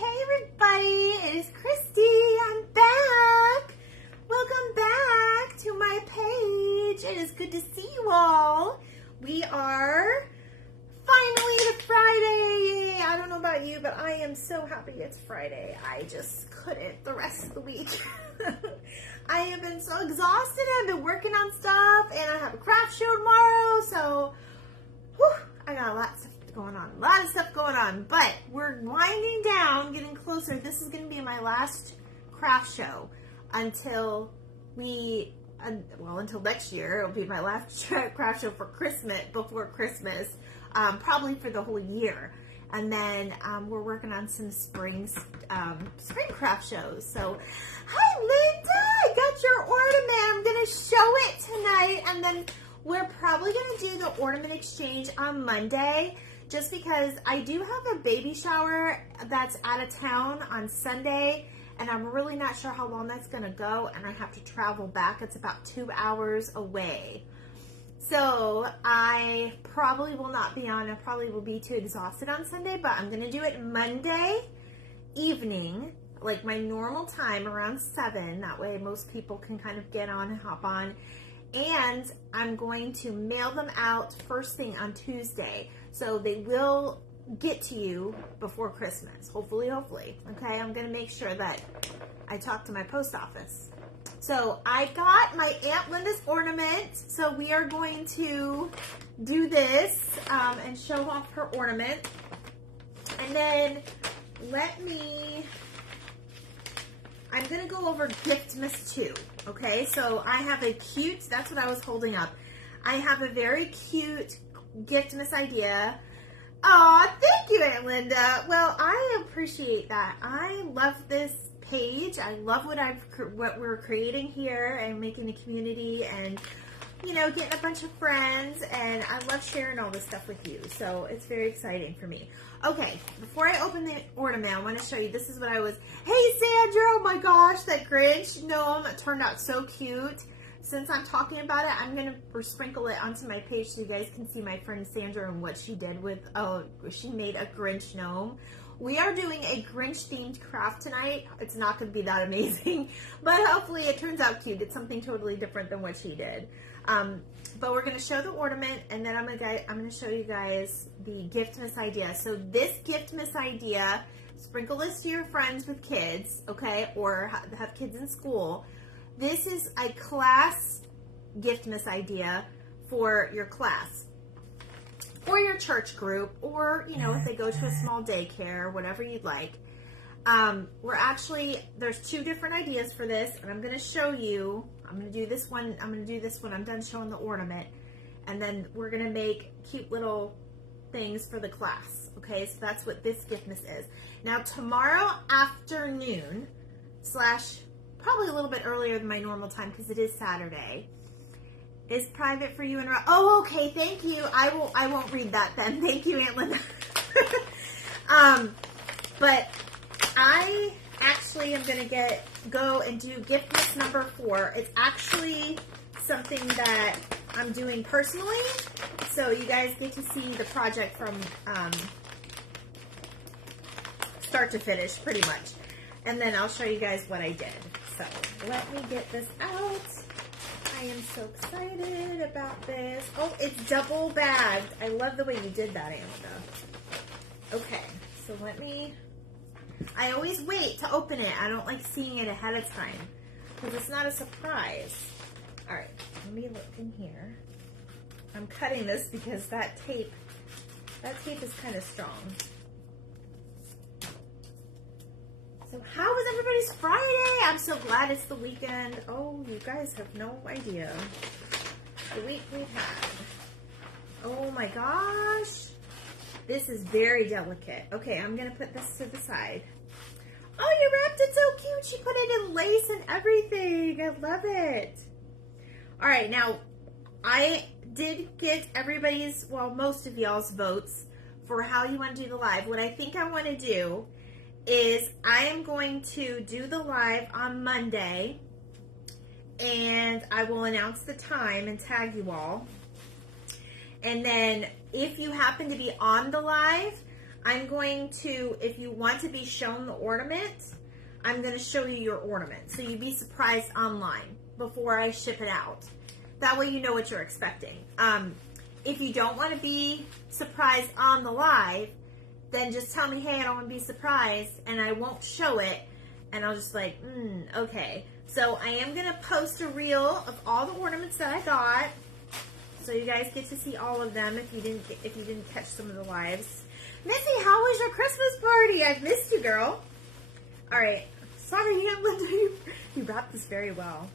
Hey everybody, it is Christy. I'm back. Welcome back to my page. It is good to see you all. We are finally to Friday. I don't know about you, but I am so happy it's Friday. I just couldn't the rest of the week. I have been so exhausted. I've been working on stuff and I have a craft show tomorrow, so I got a lot of stuff going on, but we're winding down, getting closer. This is going to be my last craft show until until next year. It'll be my last craft show for Christmas, before Christmas, probably for the whole year. And then we're working on some spring craft shows. So, hi Linda, I got your ornament. I'm going to show it tonight, and then we're probably going to do the ornament exchange on Monday, just because I do have a baby shower that's out of town on Sunday, and I'm really not sure how long that's going to go, and I have to travel back. It's about 2 hours away. So I probably will not be on. I probably will be too exhausted on Sunday, but I'm going to do it Monday evening, like my normal time, around 7. That way most people can kind of get on and hop on. And I'm going to mail them out first thing on Tuesday. So they will get to you before Christmas. Hopefully. Okay, I'm going to make sure that I talk to my post office. So I got my Aunt Linda's ornament. So we are going to do this and show off her ornament. And then I'm going to go over Giftmas too. Okay, so I have a cute, that's what I was holding up. I have a very cute Giftmas idea. Aw, thank you, Aunt Linda. Well, I appreciate that. I love this page. I love what we're creating here and making a community and, getting a bunch of friends, and I love sharing all this stuff with you. So it's very exciting for me. Okay, before I open the ornament, I want to show you, this is what I was, hey Sandra, oh my gosh, that Grinch gnome turned out so cute. Since I'm talking about it, I'm going to sprinkle it onto my page so you guys can see my friend Sandra and what she did with, she made a Grinch gnome. We are doing a Grinch themed craft tonight. It's not going to be that amazing, but hopefully it turns out cute. It's something totally different than what she did. But we're going to show the ornament, and then I'm going to show you guys the Giftmas idea. So this Giftmas idea, sprinkle this to your friends with kids, okay, or have kids in school. This is a class Giftmas idea for your class, or your church group, or, if they go to a small daycare, whatever you'd like. There's 2 different ideas for this, and I'm going to show you. I'm going to do this one. I'm done showing the ornament, and then we're going to make cute little things for the class. Okay, so that's what this Giftmas is. Now, tomorrow afternoon, probably a little bit earlier than my normal time because it is Saturday, is private for you and Rob. Oh, okay, thank you. I won't read that then. Thank you, Aunt Linda. But I actually am going to go and do Giftmas number 4. It's actually something that I'm doing personally, so you guys get to see the project from start to finish, pretty much. And then I'll show you guys what I did. So let me get this out. I am so excited about this. Oh, it's double bagged. I love the way you did that, Aunt Linda. Okay, so I always wait to open it. I don't like seeing it ahead of time because it's not a surprise. All right, let me look in here. I'm cutting this because that tape is kind of strong. So how was everybody's Friday? I'm so glad it's the weekend. Oh, you guys have no idea the week we've had. Oh my gosh. This is very delicate. Okay, I'm going to put this to the side. Oh, you wrapped it so cute. She put it in lace and everything. I love it. All right, now I did get most of y'all's votes for how you want to do the live. What I think I want to do is I am going to do the live on Monday, and I will announce the time and tag you all. And then if you happen to be on the live, I'm going to, if you want to be shown the ornament, I'm going to show you your ornament. So you'd be surprised online before I ship it out. That way you know what you're expecting. If you don't want to be surprised on the live, then just tell me, hey, I don't want to be surprised, and I won't show it, and I'll just like, okay. So I am going to post a reel of all the ornaments that I got, so you guys get to see all of them if you didn't catch some of the lives. Missy, how was your Christmas party? I've missed you, girl. All right. Sorry, Aunt Linda, you wrapped this very well.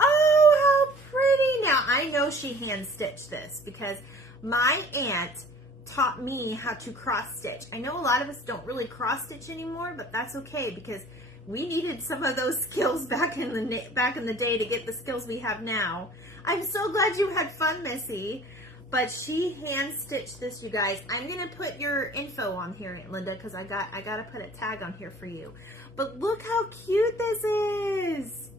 Oh, how pretty. Now, I know she hand-stitched this because my aunt taught me how to cross-stitch. I know a lot of us don't really cross-stitch anymore, but that's okay because we needed some of those skills back in the day to get the skills we have now. I'm so glad you had fun, Missy. But she hand-stitched this, you guys. I'm going to put your info on here, Aunt Linda, because I got to put a tag on here for you. But look how cute this is.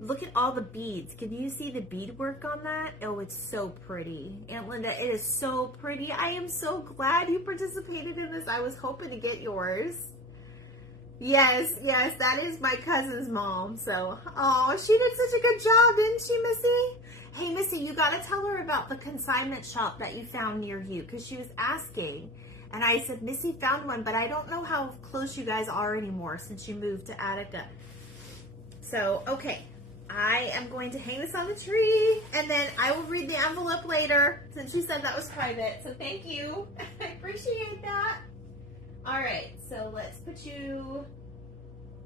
Look at all the beads. Can you see the beadwork on that? Oh, it's so pretty. Aunt Linda, it is so pretty. I am so glad you participated in this. I was hoping to get yours. Yes, that is my cousin's mom. So, oh, she did such a good job, didn't she, Missy? Hey, Missy, you got to tell her about the consignment shop that you found near you, because she was asking. And I said, Missy found one, but I don't know how close you guys are anymore since you moved to Attica. So, okay. I am going to hang this on the tree, and then I will read the envelope later, since you said that was private. So, thank you. I appreciate that. All right. So, let's put you...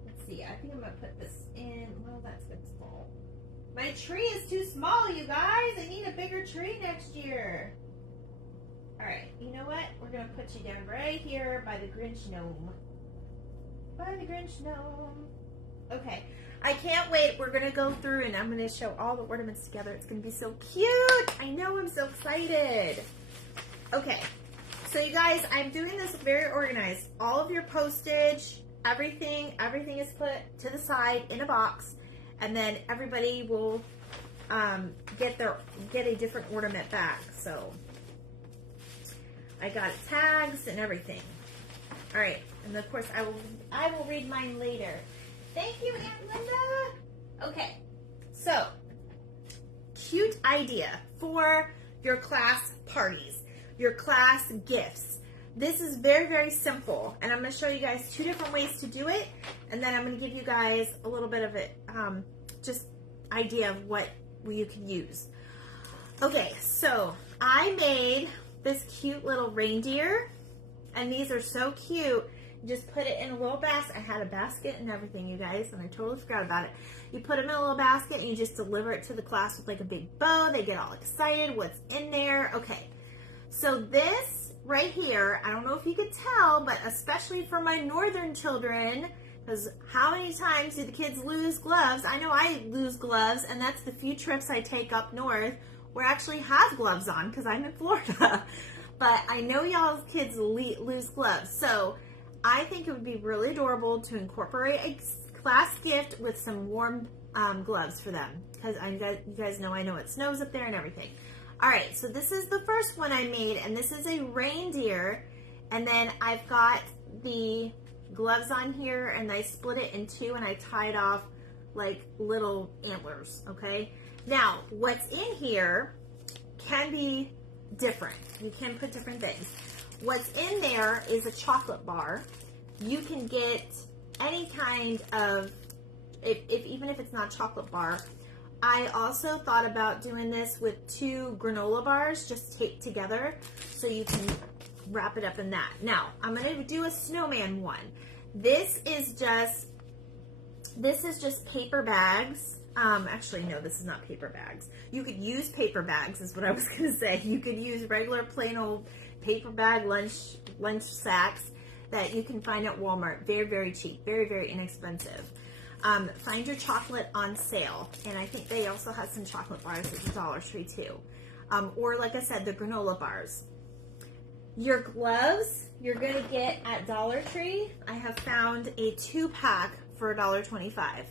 Let's see. I think I'm going to put this in... Well, that's good. Small. My tree is too small, you guys. I need a bigger tree next year. All right, you know what? We're going to put you down right here by the Grinch gnome. By the Grinch gnome. Okay, I can't wait. We're going to go through and I'm going to show all the ornaments together. It's going to be so cute. I know, I'm so excited. Okay, so you guys, I'm doing this very organized. All of your postage, everything is put to the side in a box. And then everybody will get a different ornament back. So I got tags and everything. All right, and of course I will read mine later. Thank you, Aunt Linda. Okay, so cute idea for your class parties, your class gifts. This is very, very simple, and I'm going to show you guys 2 different ways to do it, and then I'm going to give you guys a little bit of it, just idea of what you can use. Okay, so I made this cute little reindeer, and these are so cute. You just put it in a little basket. I had a basket and everything, you guys, and I totally forgot about it. You put them in a little basket, and you just deliver it to the class with like a big bow. They get all excited. What's in there? Okay, so this right here, I don't know if you could tell, but especially for my northern children, because how many times do the kids lose gloves? I know I lose gloves, and that's the few trips I take up north where I actually have gloves on because I'm in Florida. But I know y'all's kids lose gloves. So I think it would be really adorable to incorporate a class gift with some warm gloves for them, because you guys know I know it snows up there and everything. All right, so this is the first one I made, and this is a reindeer, and then I've got the gloves on here, and I split it in 2, and I tied off like little antlers, okay? Now, what's in here can be different. You can put different things. What's in there is a chocolate bar. You can get any kind of, even if it's not chocolate bar. I also thought about doing this with 2 granola bars just taped together, so you can wrap it up in that. Now, I'm going to do a snowman one. This is just paper bags. Actually, no, this is not paper bags. You could use paper bags, is what I was going to say. You could use regular plain old paper bag lunch sacks that you can find at Walmart. Very, very cheap. Very, very inexpensive. Find your chocolate on sale. And I think they also have some chocolate bars at the Dollar Tree too. Or like I said, the granola bars. Your gloves, you're going to get at Dollar Tree. I have found a 2-pack for $1.25.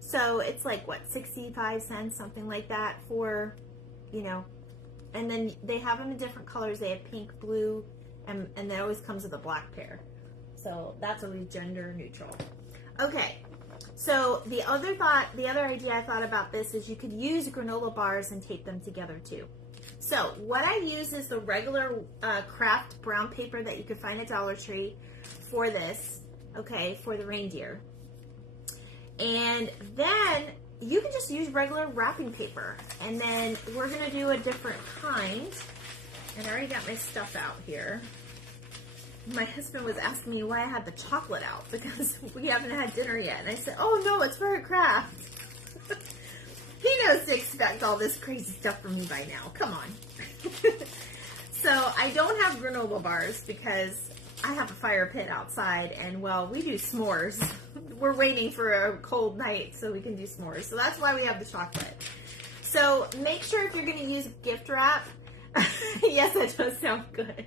So it's like, what, 65 cents, something like that for, And then they have them in different colors. They have pink, blue, and that always comes with a black pair. So that's always gender neutral. Okay, so the other idea I thought about this is you could use granola bars and tape them together too. So what I use is the regular craft brown paper that you could find at Dollar Tree for this, okay, for the reindeer. And then you can just use regular wrapping paper. And then we're going to do a different kind. And I already got my stuff out here. My husband was asking me why I had the chocolate out because we haven't had dinner yet. And I said, oh no, it's for a craft. He knows to expect all this crazy stuff from me by now. Come on. So I don't have granola bars because I have a fire pit outside and, well, we do s'mores. We're waiting for a cold night so we can do s'mores. So that's why we have the chocolate. So make sure if you're going to use gift wrap. Yes, that does sound good.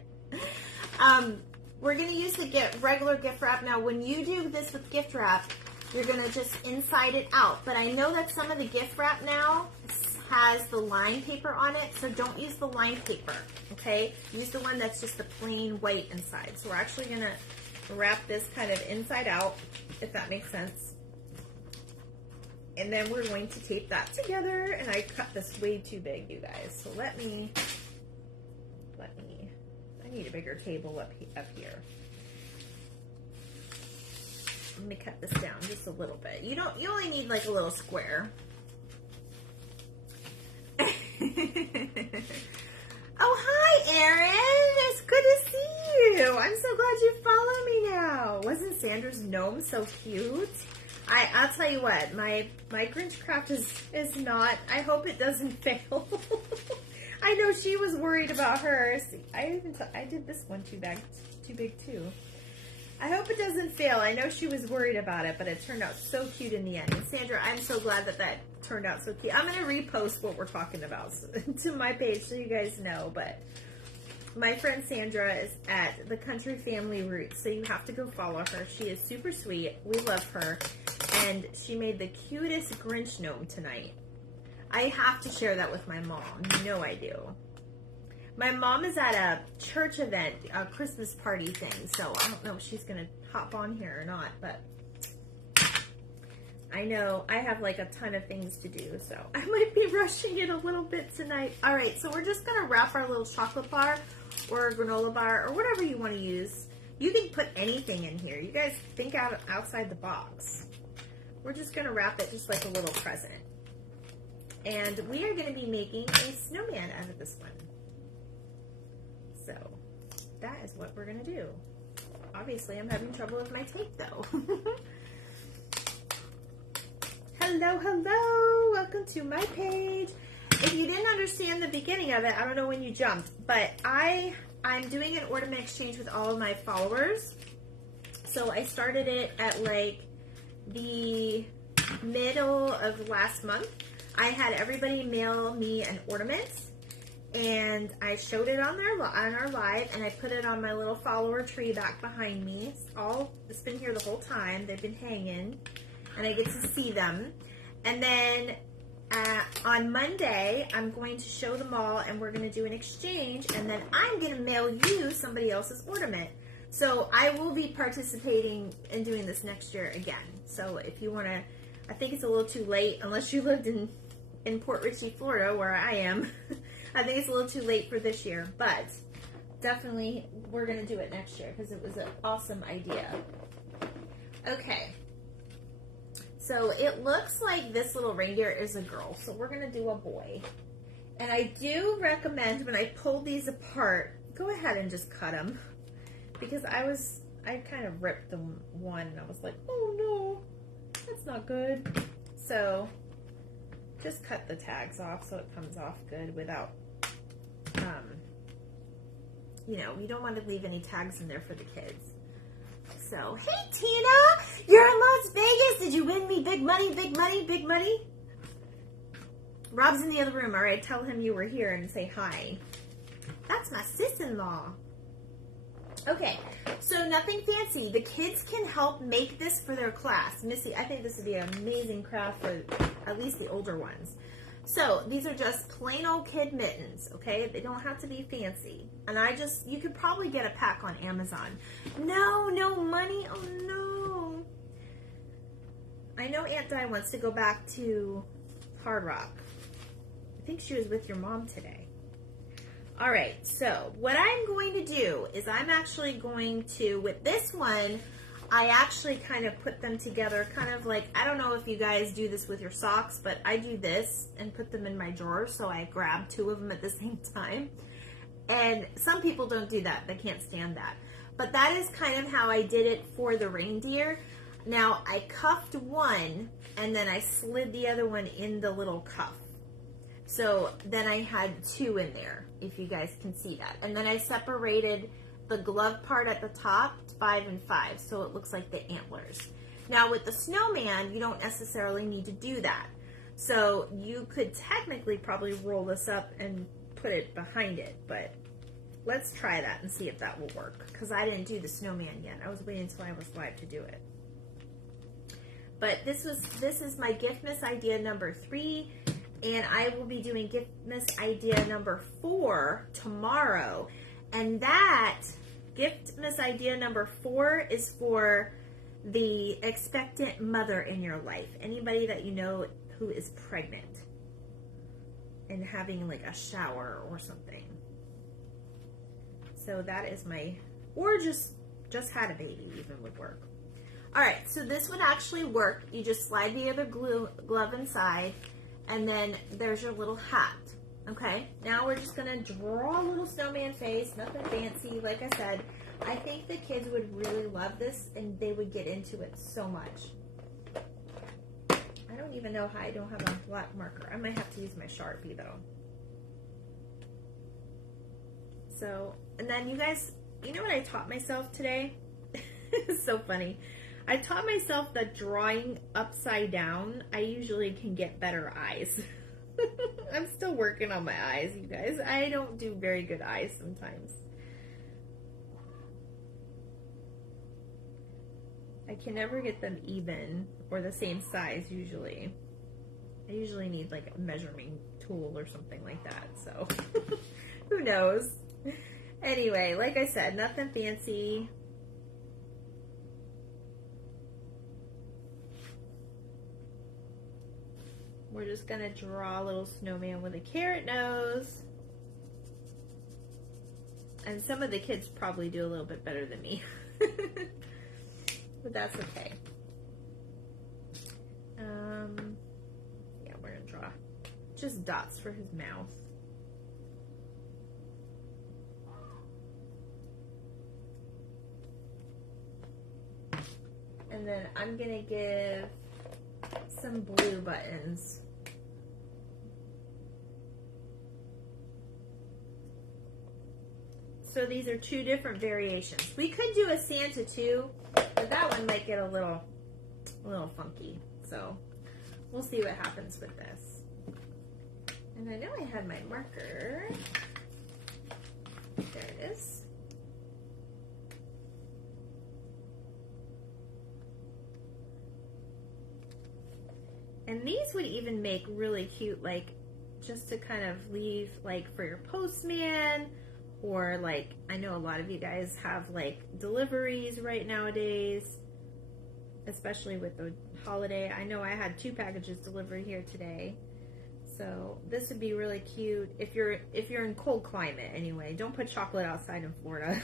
We're going to use the regular gift wrap. Now, when you do this with gift wrap, you're going to just inside it out. But I know that some of the gift wrap now has the lined paper on it, so don't use the lined paper, okay? Use the one that's just the plain white inside. So we're actually going to wrap this kind of inside out, if that makes sense. And then we're going to tape that together, and I cut this way too big, you guys. So let me, I need a bigger table up here. Let me cut this down just a little bit. You only need like a little square. Oh, hi, Erin. It's good to see you. I'm so glad you follow me now. Wasn't Sandra's gnome so cute? I'll tell you what, my Grinch craft is not. I hope it doesn't fail. I know she was worried about hers. I did this one too big too. I hope it doesn't fail. I know she was worried about it, but it turned out so cute in the end. And Sandra, I'm so glad that turned out so cute. I'm going to repost what we're talking about to my page so you guys know. But my friend Sandra is at the Country Family Roots, so you have to go follow her. She is super sweet. We love her. And she made the cutest Grinch gnome tonight. I have to share that with my mom. You know I do. My mom is at a church event, a Christmas party thing, so I don't know if she's going to hop on here or not, but I know I have like a ton of things to do, so I might be rushing it a little bit tonight. All right, so we're just going to wrap our little chocolate bar or a granola bar or whatever you want to use. You can put anything in here. You guys think outside the box. We're just going to wrap it just like a little present. And we are going to be making a snowman out of this one. So that is what we're going to do. Obviously, I'm having trouble with my tape, though. Hello, hello. Welcome to my page. If you didn't understand the beginning of it, I don't know when you jumped, but I'm doing an ornament exchange with all of my followers. So I started it at like the middle of last month. I had everybody mail me an ornament, and I showed it on our live, and I put it on my little follower tree back behind me. It's been here the whole time. They've been hanging, and I get to see them. And then on Monday, I'm going to show them all, and we're going to do an exchange, and then I'm going to mail you somebody else's ornament. So I will be participating in doing this next year again. So if you want to, I think it's a little too late, unless you lived in Port Richey, Florida, where I am. I think it's a little too late for this year, but definitely we're going to do it next year because it was an awesome idea. Okay. So it looks like this little reindeer is a girl, so we're going to do a boy. And I do recommend when I pull these apart, go ahead and just cut them, because I kind of ripped them one and I was like, oh no, that's not good. So just cut the tags off so it comes off good without, you don't want to leave any tags in there for the kids. So, hey Tina, you're in Las Vegas. Did you win me big money, big money, big money? Rob's in the other room. All right, tell him you were here and say hi. That's my sis-in-law. Okay, so nothing fancy. The kids can help make this for their class. Missy, I think this would be an amazing craft for at least the older ones. So these are just plain old kid mittens, okay? They don't have to be fancy. And you could probably get a pack on Amazon. No money, oh no. I know Aunt Di wants to go back to Hard Rock. I think she was with your mom today. All right, so what I'm going to do is I'm actually going to, with this one, I actually kind of put them together, kind of like, I don't know if you guys do this with your socks, but I do this and put them in my drawer, so I grab two of them at the same time. And some people don't do that. They can't stand that. But that is kind of how I did it for the reindeer. Now, I cuffed one, and then I slid the other one in the little cuff. So then I had two in there, if you guys can see that. And then I separated the glove part at the top, 5 and 5, so it looks like the antlers. Now with the snowman, you don't necessarily need to do that. So you could technically probably roll this up and put it behind it, but let's try that and see if that will work, because I didn't do the snowman yet. I was waiting until I was live to do it. But this is my Giftmas idea number 3, and I will be doing Giftmas idea number 4 tomorrow. And that Giftmas idea number 4 is for the expectant mother in your life. Anybody that you know who is pregnant and having like a shower or something. So that is my, or just had a baby even would work. All right, so this would actually work. You just slide the other glove inside, and then there's your little hat. Okay, now we're just gonna draw a little snowman face, nothing fancy. Like I said, I think the kids would really love this and they would get into it so much. I don't even know how I don't have a black marker. I might have to use my Sharpie though. So, and then you guys, you know what I taught myself today? It's so funny. I taught myself that drawing upside down, I usually can get better eyes. I'm still working on my eyes, you guys. I don't do very good eyes sometimes. I can never get them even or the same size usually. I usually need like a measuring tool or something like that, so who knows. Anyway, like I said, nothing fancy. We're just gonna draw a little snowman with a carrot nose. And some of the kids probably do a little bit better than me. But that's okay. Yeah, we're gonna draw just dots for his mouth. And then I'm gonna give some blue buttons. So these are 2 different variations. We could do a Santa too, but that one might get a little funky. So we'll see what happens with this. And I know I had my marker. There it is. And these would even make really cute, like, just to kind of leave, like, for your postman. Or like, I know a lot of you guys have like deliveries right nowadays, especially with the holiday. I know I had 2 packages delivered here today. So this would be really cute if you're in cold climate anyway. Don't put chocolate outside in Florida.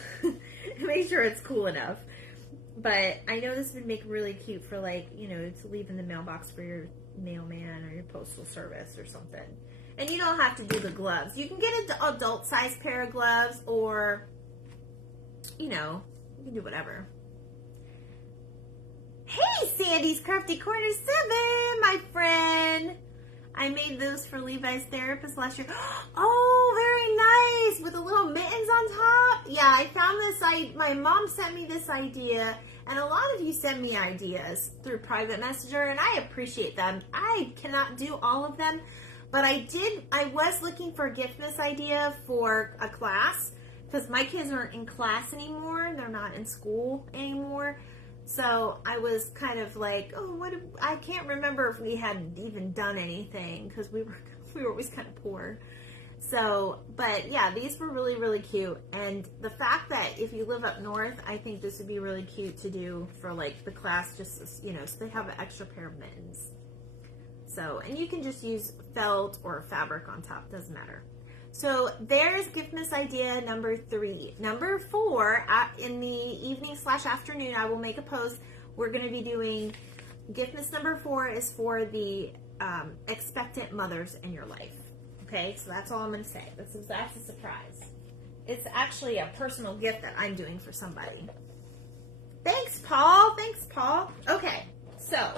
Make sure it's cool enough. But I know this would make really cute for like, you know, to leave in the mailbox for your mailman or your postal service or something. And you don't have to do the gloves. You can get an adult size pair of gloves, or, you know, you can do whatever. Hey, Sandy's Crafty Corner 7, my friend. I made those for Levi's therapist last year. Oh, very nice. With the little mittens on top. Yeah, I found this. My mom sent me this idea. And a lot of you send me ideas through private messenger, and I appreciate them. I cannot do all of them. But I was looking for a Giftmas idea for a class, because my kids aren't in class anymore. They're not in school anymore. So I was kind of like, oh, I can't remember if we had even done anything, because we were We were always kind of poor. So, but yeah, these were really, really cute. And the fact that if you live up north, I think this would be really cute to do for like the class, just, you know, so they have an extra pair of mittens. So, and you can just use felt or fabric on top, doesn't matter. So there's Giftmas idea number 3. Number 4, in the evening/afternoon, I will make a post. We're going to be doing Giftmas number 4 is for the expectant mothers in your life. Okay, so that's all I'm going to say. That's a surprise. It's actually a personal gift that I'm doing for somebody. Thanks, Paul. Thanks, Paul. Okay, so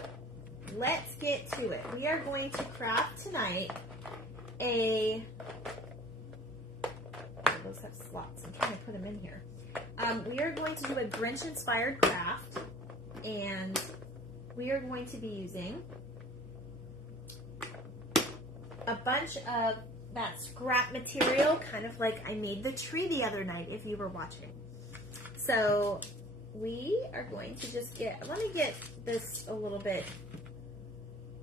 let's get to it. We are going to craft tonight a... Those have slots. I'm trying to put them in here. We are going to do a Grinch-inspired craft, and we are going to be using a bunch of that scrap material, kind of like I made the tree the other night, if you were watching. So we are going to just let me get this a little bit.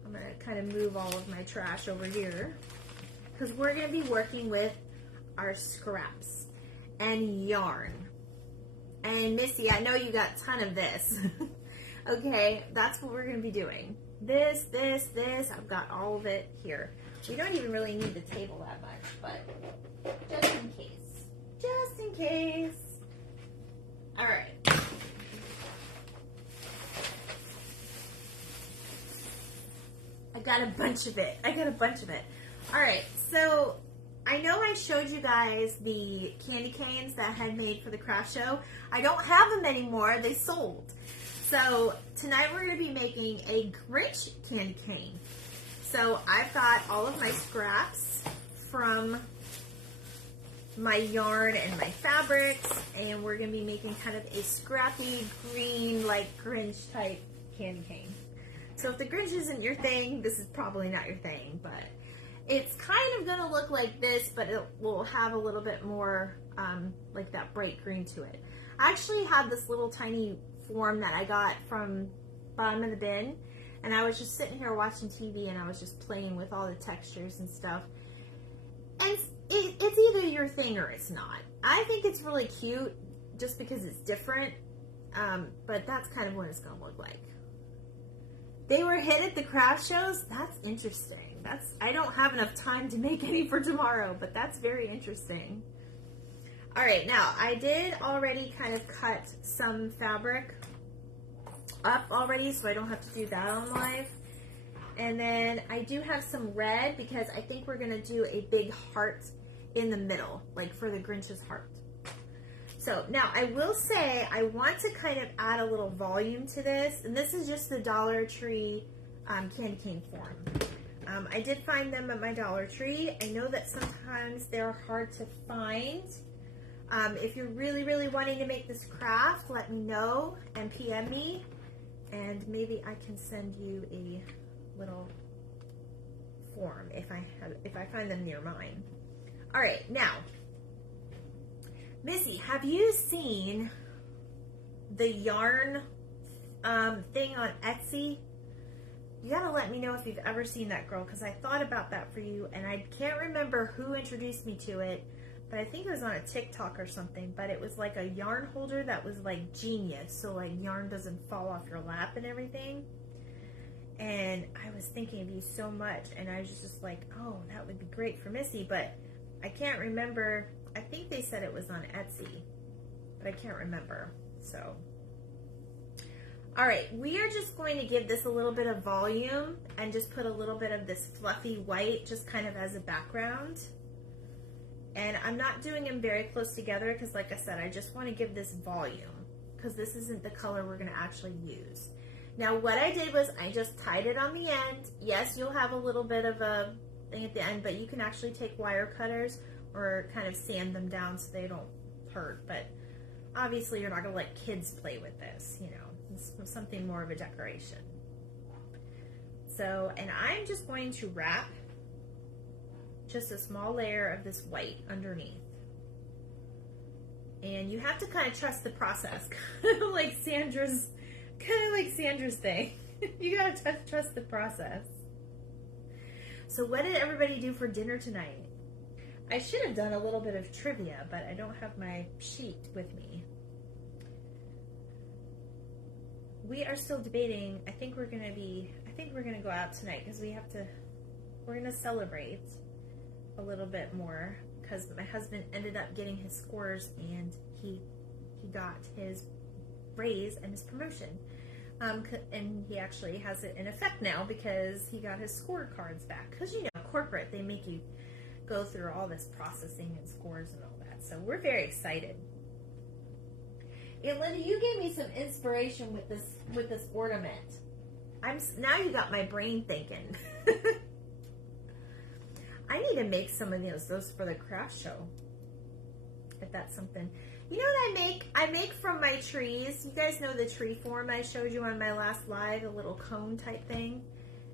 I'm going to kind of move all of my trash over here, because we're going to be working with our scraps and yarn. And Missy, I know you got a ton of this. Okay, that's what we're going to be doing. This, I've got all of it here. We don't even really need the table that much, but just in case. Just in case. All right. I got a bunch of it. All right, so I know I showed you guys the candy canes that I had made for the craft show. I don't have them anymore. They sold. So tonight we're going to be making a Grich candy cane. So I've got all of my scraps from my yarn and my fabrics, and we're going to be making kind of a scrappy green, like Grinch type candy cane. So if the Grinch isn't your thing, this is probably not your thing, but it's kind of going to look like this, but it will have a little bit more like that bright green to it. I actually had this little tiny form that I got from bottom of the bin, and I was just sitting here watching TV, and I was just playing with all the textures and stuff. And it's either your thing or it's not. I think it's really cute just because it's different, but that's kind of what it's going to look like. They were hit at the craft shows? That's interesting. I don't have enough time to make any for tomorrow, but that's very interesting. All right, now I did already kind of cut some fabric up already, so I don't have to do that on live. And then I do have some red because I think we're going to do a big heart in the middle, like for the Grinch's heart. So now I will say I want to kind of add a little volume to this, and this is just the Dollar Tree candy cane form. I did find them at my Dollar Tree. I know that sometimes they're hard to find. If you're really, really wanting to make this craft, let me know and PM me, and maybe I can send you a little form if I find them near mine. All right, now, Missy, have you seen the yarn thing on Etsy? You gotta let me know if you've ever seen that, girl, because I thought about that for you, and I can't remember who introduced me to it, but I think it was on a TikTok or something, but it was like a yarn holder that was like genius, so like yarn doesn't fall off your lap and everything. And I was thinking of you so much, and I was just like, oh, that would be great for Missy, but I can't remember. I think they said it was on Etsy, but I can't remember. So, all right, we are just going to give this a little bit of volume and just put a little bit of this fluffy white just kind of as a background. And I'm not doing them very close together because, like I said, I just want to give this volume because this isn't the color we're going to actually use. Now, what I did was I just tied it on the end. Yes, you'll have a little bit of a thing at the end, but you can actually take wire cutters or kind of sand them down so they don't hurt. But obviously, you're not going to let kids play with this, you know. It's something more of a decoration. So, and I'm just going to wrap just a small layer of this white underneath. And you have to kind of trust the process, kind of like Sandra's thing. You gotta trust the process. So what did everybody do for dinner tonight? I should have done a little bit of trivia, but I don't have my sheet with me. We are still debating. I think we're gonna go out tonight because we're gonna celebrate a little bit more because my husband ended up getting his scores and he got his raise and his promotion. And he actually has it in effect now because he got his score cards back. Because, you know, corporate, they make you go through all this processing and scores and all that. So we're very excited. And Linda, you gave me some inspiration with this ornament. Now you got my brain thinking. I need to make some of those for the craft show. If that's something. You know what I make? I make from my trees. You guys know the tree form I showed you on my last live, a little cone type thing.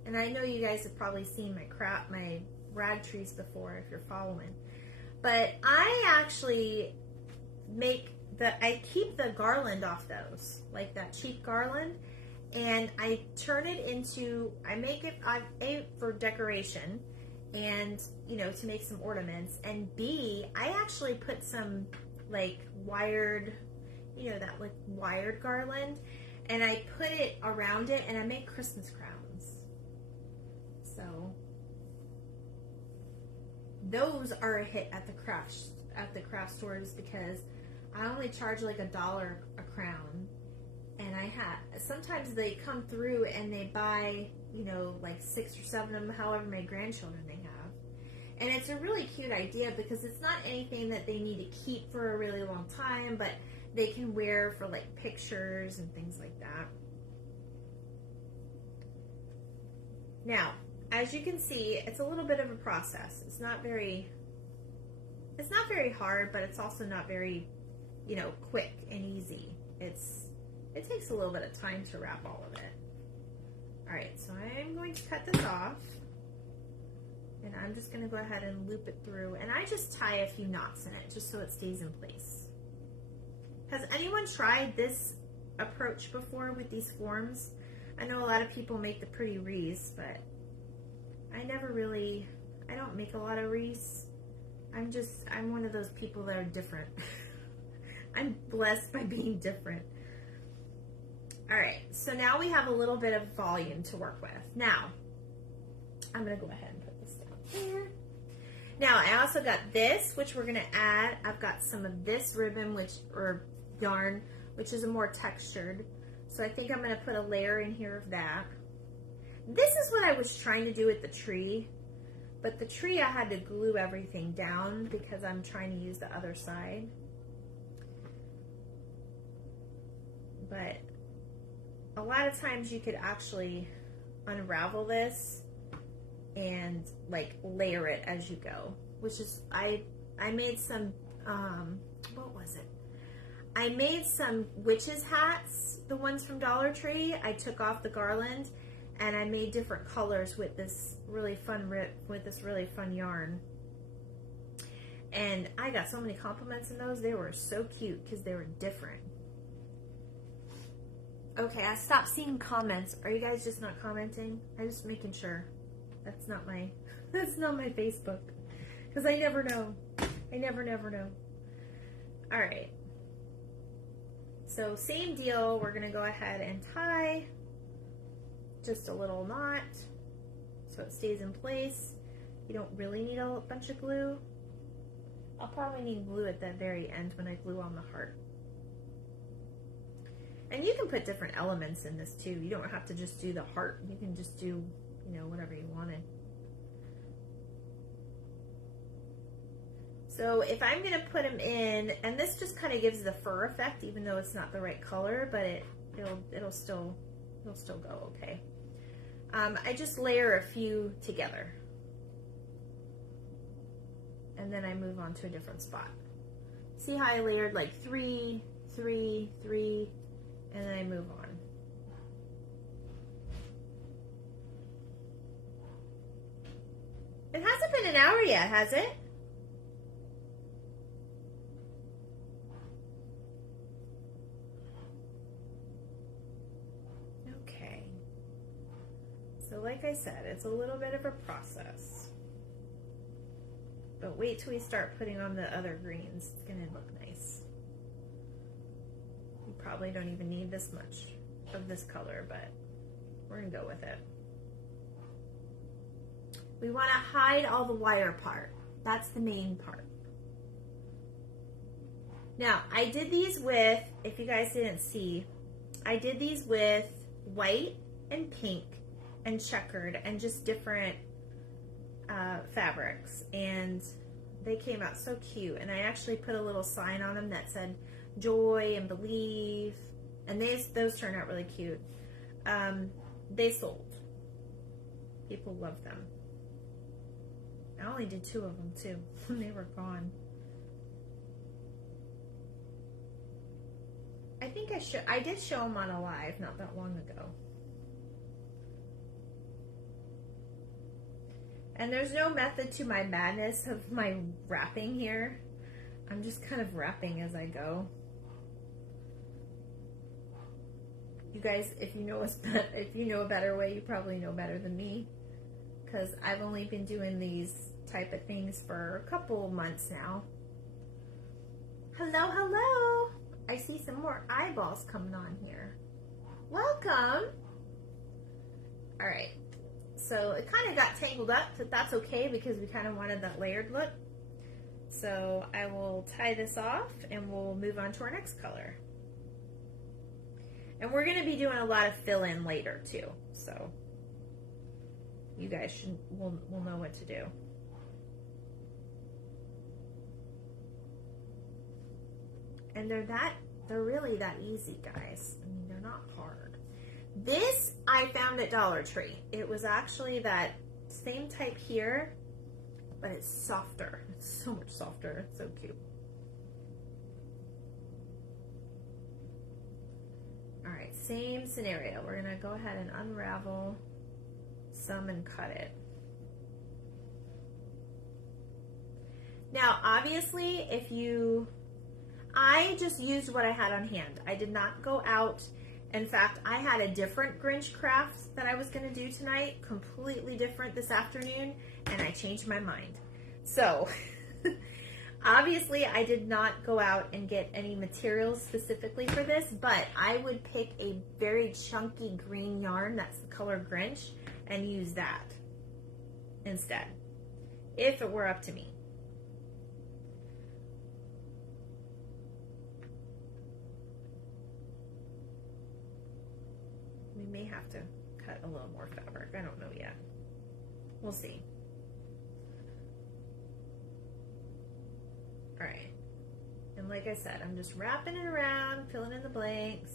And I know you guys have probably seen my rag trees before if you're following. But I actually I keep the garland off those, like that cheap garland, and I turn it into, I make it A, for decoration, and, you know, to make some ornaments, and B, I actually put some like wired, you know, that like wired garland, and I put it around it, and I make Christmas crowns. So those are a hit at the craft stores because I only charge like $1 a crown, and sometimes they come through and they buy, you know, like 6 or 7 of them, however many grandchildren they have. And it's a really cute idea because it's not anything that they need to keep for a really long time, but they can wear for like pictures and things like that. Now, as you can see, it's a little bit of a process. It's not very hard, but it's also not very, you know, quick and easy. It takes a little bit of time to wrap all of it. All right, so I'm going to cut this off. And I'm just going to go ahead and loop it through. And I just tie a few knots in it just so it stays in place. Has anyone tried this approach before with these forms? I know a lot of people make the pretty wreaths, but I don't make a lot of wreaths. I'm one of those people that are different. I'm blessed by being different. All right, so now we have a little bit of volume to work with. Now, I'm going to go ahead and put this down here. Now, I also got this, which we're going to add. I've got some of this ribbon, or yarn, which is a more textured. So I think I'm going to put a layer in here of that. This is what I was trying to do with the tree. But the tree, I had to glue everything down because I'm trying to use the other side. But a lot of times you could actually unravel this and like layer it as you go, which is, I made some, what was it? I made some witches hats, the ones from Dollar Tree. I took off the garland and I made different colors with this really fun yarn. And I got so many compliments in those. They were so cute because they were different. Okay, I stopped seeing comments. Are you guys just not commenting? I'm just making sure. That's not my Facebook. Because I never know. I never know. All right. So same deal. We're going to go ahead and tie just a little knot so it stays in place. You don't really need a bunch of glue. I'll probably need glue at the very end when I glue on the heart. And you can put different elements in this too. You don't have to just do the heart. You can just do, you know, whatever you wanted. So if I'm going to put them in, and this just kind of gives the fur effect, even though it's not the right color, but it'll still go okay. I just layer a few together. And then I move on to a different spot. See how I layered like 3, 3, 3, and then I move on. It hasn't been an hour yet, has it? Okay. So like I said, it's a little bit of a process. But wait till we start putting on the other greens. It's gonna look nice. You probably don't even need this much of this color, but we're gonna go with it. We wanna hide all the wire part. That's the main part. Now, I did these with, if you guys didn't see, I did these with white and pink and checkered and just different fabrics, and they came out so cute. And I actually put a little sign on them that said joy and believe, and those turned out really cute. They sold. People love them. I only did 2 of them too. They were gone. I think I did show them on a live not that long ago. And there's no method to my madness of my wrapping here. I'm just kind of wrapping as I go. You guys, if you know a better way, you probably know better than me, because I've only been doing these type of things for a couple months now. Hello, hello. I see some more eyeballs coming on here. Welcome. All right. So it kind of got tangled up, but that's okay because we kind of wanted that layered look. So I will tie this off and we'll move on to our next color. And we're going to be doing a lot of fill-in later too. So you guys will know what to do. And they're really that easy, guys. I mean, they're not hard. This I found at Dollar Tree. It was actually that same type here, but it's softer. It's so much softer. It's so cute. All right, same scenario. We're gonna go ahead and unravel some and cut it. Now, obviously, I just used what I had on hand. I did not go out. In fact, I had a different Grinch craft that I was going to do tonight, completely different this afternoon, and I changed my mind. So, obviously, I did not go out and get any materials specifically for this, but I would pick a very chunky green yarn, that's the color Grinch, and use that instead, if it were up to me. We may have to cut a little more fabric. I don't know yet. We'll see. All right. And like I said, I'm just wrapping it around, filling in the blanks.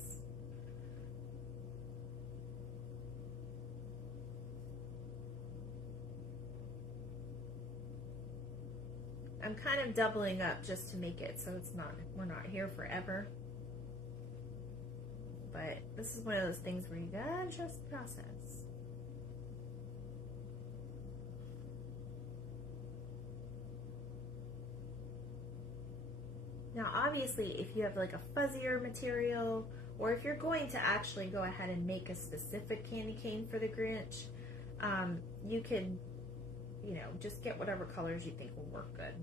I'm kind of doubling up just to make it so we're not here forever. But this is one of those things where you gotta trust the process. Now, obviously, if you have like a fuzzier material, or if you're going to actually go ahead and make a specific candy cane for the Grinch, you could, just get whatever colors you think will work good.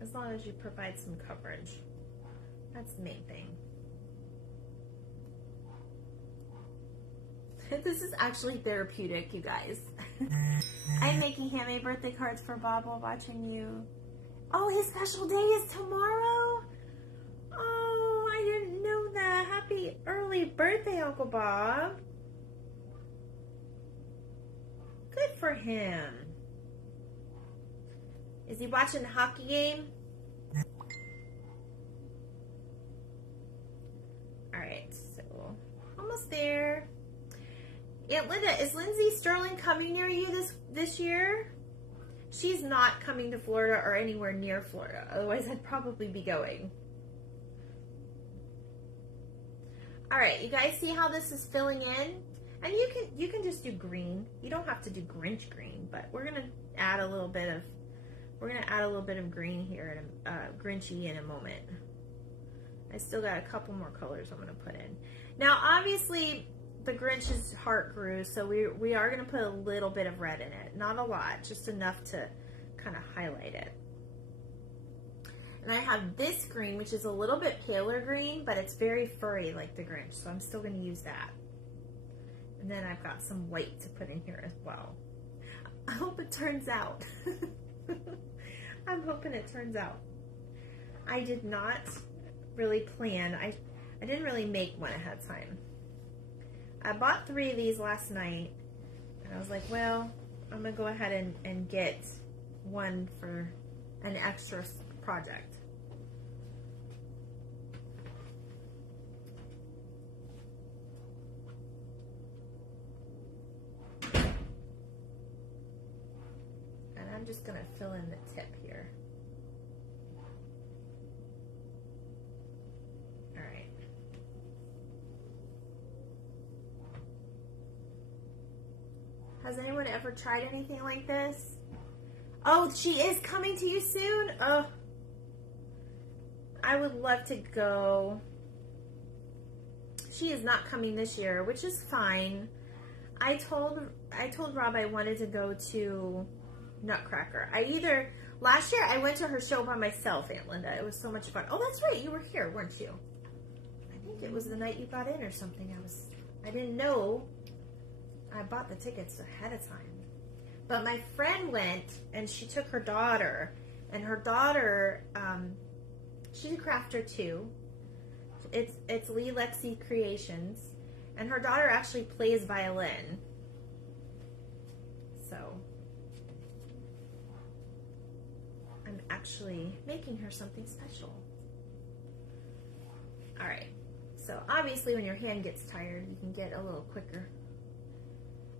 As long as you provide some coverage. That's the main thing. This is actually therapeutic, you guys. I'm making handmade birthday cards for Bob while watching you. Oh, his special day is tomorrow? Oh, I didn't know that. Happy early birthday, Uncle Bob. Good for him. Is he watching the hockey game? Alright, so almost there. Aunt Linda, is Lindsay Sterling coming near you this year? She's not coming to Florida or anywhere near Florida. Otherwise, I'd probably be going. Alright, you guys see how this is filling in? And you can just do green. You don't have to do Grinch green, but we're gonna add a little bit of green here in Grinchy in a moment. I still got a couple more colors I'm gonna put in. Now, obviously, the Grinch's heart grew, so we are gonna put a little bit of red in it. Not a lot, just enough to kind of highlight it. And I have this green, which is a little bit paler green, but it's very furry like the Grinch, so I'm still gonna use that. And then I've got some white to put in here as well. I hope it turns out. I'm hoping it turns out. I did not really plan. I didn't really make one ahead of time. I bought 3 of these last night, and I was like, well, I'm going to go ahead and get one for an extra project. I'm just going to fill in the tip here. All right. Has anyone ever tried anything like this? Oh, she is coming to you soon? Oh, I would love to go. She is not coming this year, which is fine. I told Rob I wanted to go to Nutcracker. Last year I went to her show by myself, Aunt Linda. It was so much fun. Oh, that's right. You were here, weren't you? I think it was the night you got in or something. I didn't know. I bought the tickets ahead of time. But my friend went and she took her daughter, and her daughter, she's a crafter too. It's Lee Lexi Creations, and her daughter actually plays violin. So I'm actually making her something special. All right. So obviously when your hand gets tired, you can get a little quicker.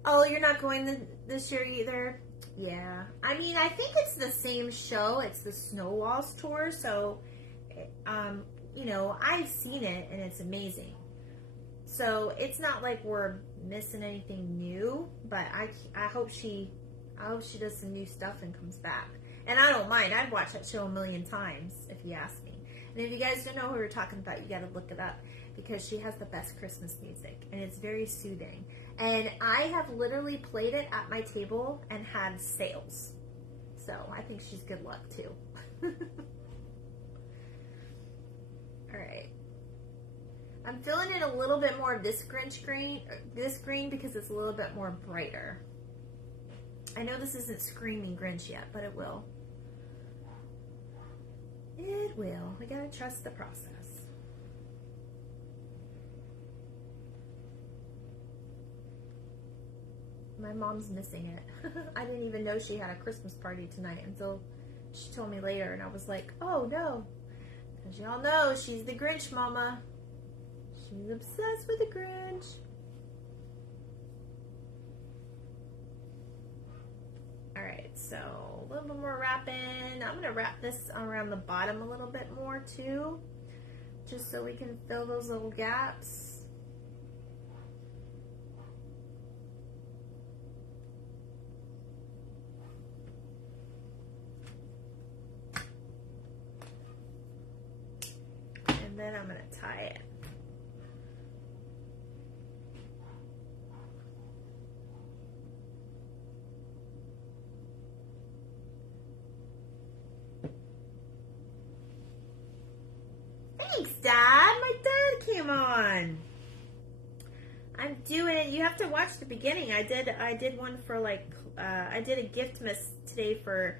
Oh, you're not going this year either? Yeah. I mean, I think it's the same show. It's the Snow Walls tour. So, you know, I've seen it and it's amazing. So it's not like we're missing anything new, but I hope she does some new stuff and comes back. And I don't mind. I'd watch that show a million times if you ask me. And if you guys don't know who we're talking about, you got to look it up because she has the best Christmas music and it's very soothing. And I have literally played it at my table and had sales. So I think she's good luck too. All right. I'm filling in a little bit more of this green because it's a little bit more brighter. I know this isn't screaming Grinch yet, but it will. It will. We gotta trust the process. My mom's missing it. I didn't even know she had a Christmas party tonight until she told me later, and I was like, oh no. Because y'all know she's the Grinch mama. She's obsessed with the Grinch. Alright, so a little bit more wrapping. I'm going to wrap this around the bottom a little bit more too, just so we can fill those little gaps. And then I'm going to tie it. Thanks, Dad. My dad came on. I'm doing it. You have to watch the beginning. I did one for like I did a Giftmas today for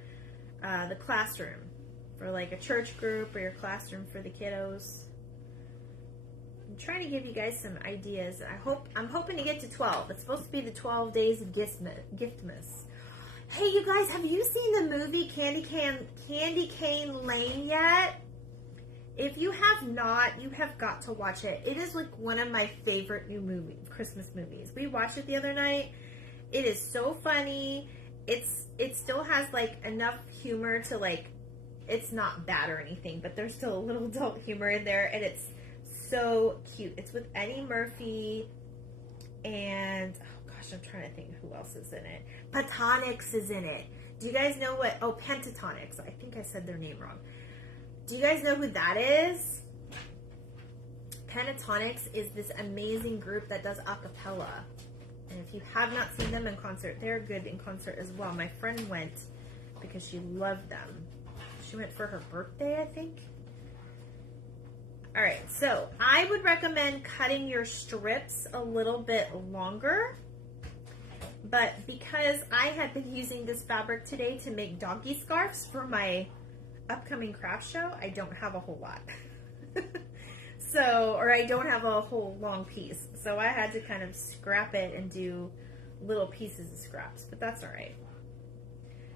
the classroom, for like a church group or your classroom for the kiddos. I'm trying to give you guys some ideas. I'm hoping to get to 12. It's supposed to be the 12 days of Giftmas. Hey, you guys, have you seen the movie Candy Cane Lane yet? If you have not, you have got to watch it. It is like one of my favorite new Christmas movies. We watched it the other night. It is so funny. It still has like enough humor to like, it's not bad or anything, but there's still a little adult humor in there, and it's so cute. It's with Eddie Murphy and to think who else is in it. Pentatonics is in it. Do you guys know what, oh, Pentatonics. I think I said their name wrong. Do you guys know who that is? Pentatonics is this amazing group that does a cappella. And if you have not seen them in concert, they're good in concert as well. My friend went because she loved them. She went for her birthday, I think. All right, so I would recommend cutting your strips a little bit longer. But because I had been using this fabric today to make donkey scarves for my upcoming craft show, I don't have a whole lot. So, or I don't have a whole long piece. So I had to kind of scrap it and do little pieces of scraps, but that's all right.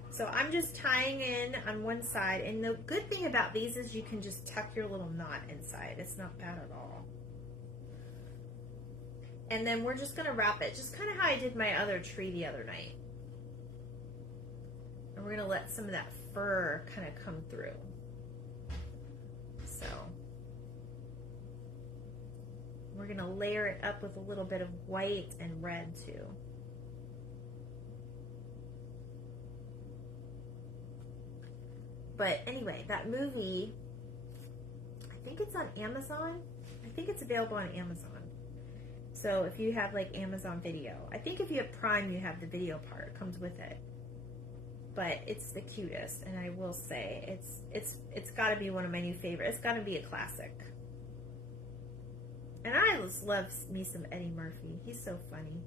So I'm just tying in on one side. And the good thing about these is you can just tuck your little knot inside. It's not bad at all. And then we're just going to wrap it just kind of how I did my other tree the other night. And we're going to let some of that fur kind of come through. So we're going to layer it up with a little bit of white and red too. But anyway, that movie, I think it's on Amazon. I think it's available on Amazon. So if you have like Amazon Video, I think if you have Prime, you have the video part. It comes with it. But it's the cutest, and I will say it's got to be one of my new favorites. It's got to be a classic. And I just love me some Eddie Murphy. He's so funny.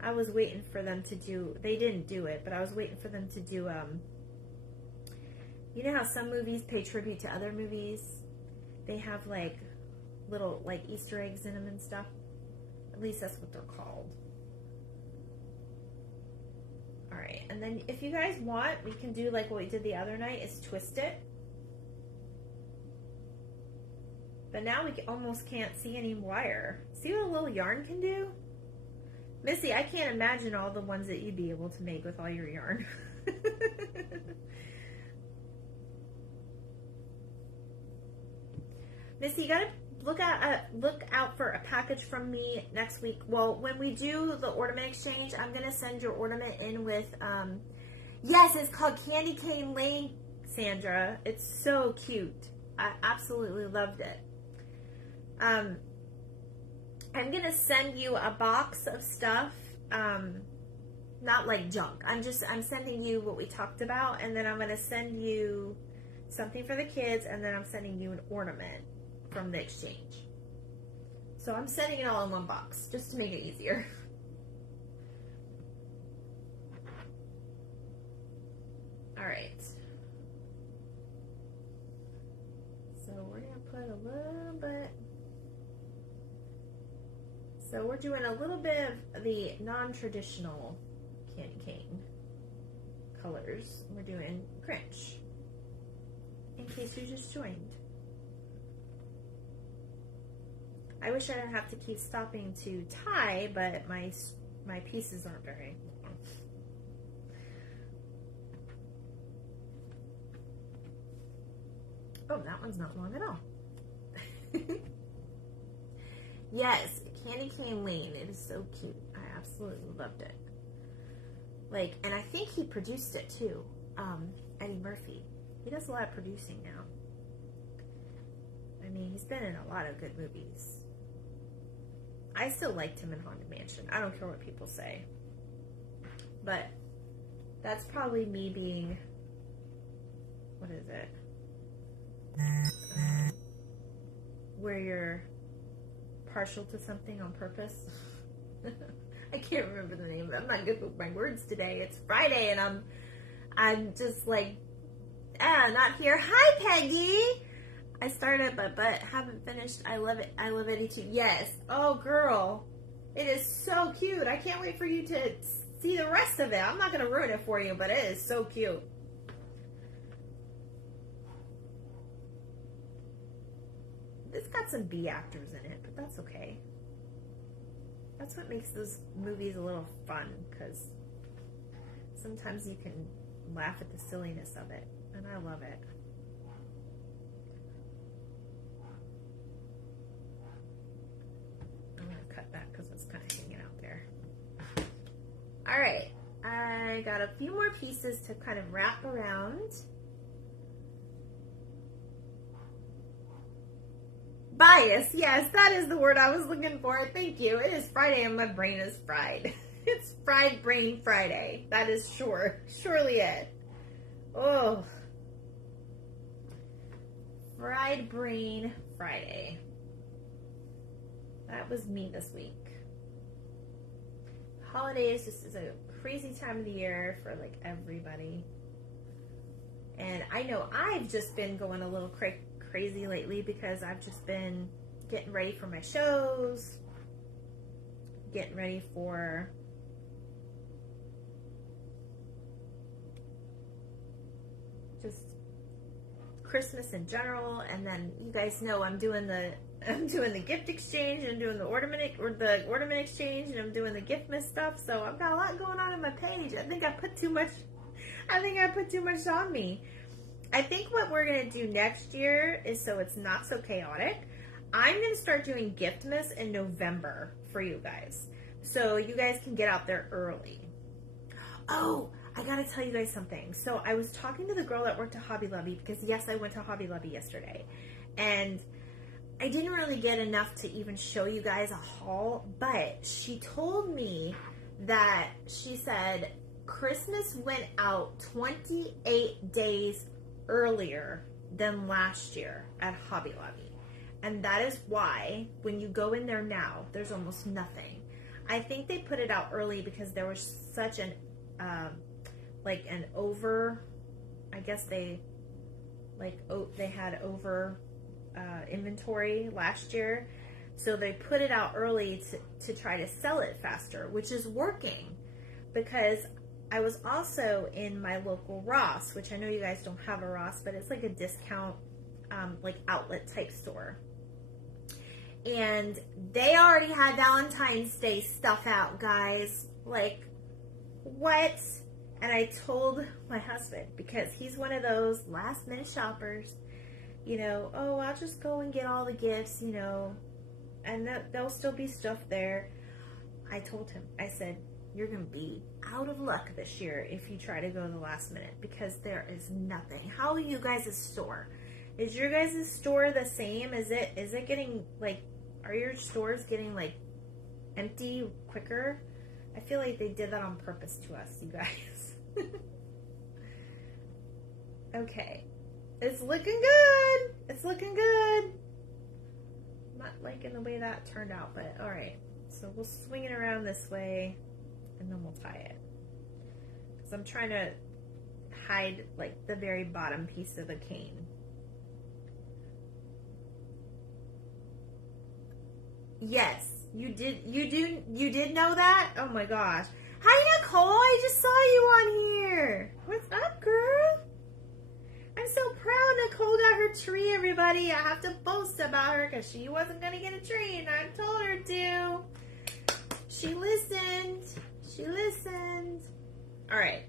I was waiting for them to do. They didn't do it, but I was waiting for them to do. You know how some movies pay tribute to other movies? They have like little like Easter eggs in them and stuff. At least that's what they're called. All right, and then if you guys want, we can do like what we did the other night, is twist it. But now we almost can't see any wire. See what a little yarn can do? Missy, I can't imagine all the ones that you'd be able to make with all your yarn. Missy, you gotta look out for a package from me next week. Well, when we do the ornament exchange, I'm gonna send your ornament in with, yes, it's called Candy Cane Lane, Sandra. It's so cute. I absolutely loved it. I'm gonna send you a box of stuff, not like junk. I'm sending you what we talked about, and then I'm gonna send you something for the kids, and then I'm sending you an ornament from the exchange. So I'm sending it all in one box just to make it easier. All right. So we're gonna put a little bit. So we're doing a little bit of the non-traditional candy cane colors. We're doing Grinch, in case you just joined. I wish I didn't have to keep stopping to tie, but my pieces aren't very long. Oh, that one's not long at all. Yes, Candy Cane Lane. It is so cute. I absolutely loved it. Like, and I think he produced it too. Eddie Murphy. He does a lot of producing now. I mean, he's been in a lot of good movies. I still liked him in Haunted Mansion. I don't care what people say. But that's probably me being, what is it? Where you're partial to something on purpose. I can't remember the name. I'm not good with my words today. It's Friday and I'm just like, not here. Hi, Peggy. I started but haven't finished. I love it. I love Eddie too. Yes. Oh, girl. It is so cute. I can't wait for you to see the rest of it. I'm not going to ruin it for you, but it is so cute. It's got some B actors in it, but that's okay. That's what makes those movies a little fun, because sometimes you can laugh at the silliness of it, and I love it. I'm going to cut that because it's kind of hanging out there. All right, I got a few more pieces to kind of wrap around. Bias, yes, that is the word I was looking for. Thank you. It is Friday and my brain is fried. It's Fried Brain Friday. That is surely it. Oh. Fried Brain Friday. That was me this week. Holidays just is a crazy time of the year for like everybody. And I know I've just been going a little crazy lately because I've just been getting ready for my shows, getting ready for just Christmas in general, and then you guys know I'm doing the gift exchange, and I'm doing the ornament exchange, and I'm doing the Giftmas stuff. So I've got a lot going on in my page. I think I put too much on me. I think what we're going to do next year is, so it's not so chaotic, I'm going to start doing Giftmas in November for you guys. So you guys can get out there early. Oh, I got to tell you guys something. So I was talking to the girl that worked at Hobby Lobby, because yes, I went to Hobby Lobby yesterday. And I didn't really get enough to even show you guys a haul, but she told me that she said Christmas went out 28 days earlier than last year at Hobby Lobby. And that is why when you go in there now, there's almost nothing. I think they put it out early because there was such an I guess they had over inventory last year. So they put it out early to try to sell it faster, which is working, because I was also in my local Ross, which I know you guys don't have a Ross, but it's like a discount, like outlet type store. And they already had Valentine's Day stuff out, guys. Like, what? And I told my husband, because he's one of those last minute shoppers, you know, oh, I'll just go and get all the gifts, you know, and there'll still be stuff there. I told him, I said, you're going to be out of luck this year if you try to go the last minute, because there is nothing. How are you guys' store? Is your guys' store the same? Is it getting, like, are your stores getting, like, empty quicker? I feel like they did that on purpose to us, you guys. Okay. It's looking good. It's looking good. Not liking the way that turned out, but all right. So we'll swing it around this way, and then we'll tie it. Because I'm trying to hide, like, the very bottom piece of the cane. Yes, you did know that? Oh my gosh. Hi, Nicole. I just saw you on here. What's up, girl? I'm so proud Nicole got her tree, everybody. I have to boast about her because she wasn't going to get a tree, and I told her to. She listened. She listened. All right.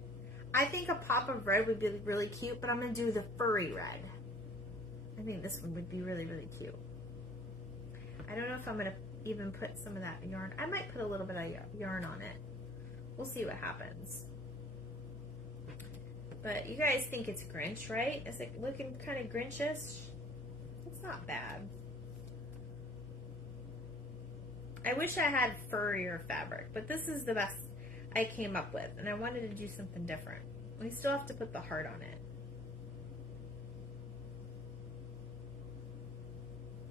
I think a pop of red would be really cute, but I'm going to do the furry red. I think this one would be really, really cute. I don't know if I'm going to even put some of that yarn. I might put a little bit of yarn on it. We'll see what happens. But you guys think it's Grinch, right? Is it looking kind of Grinchish? It's not bad. I wish I had furrier fabric, but this is the best I came up with, and I wanted to do something different. We still have to put the heart on it.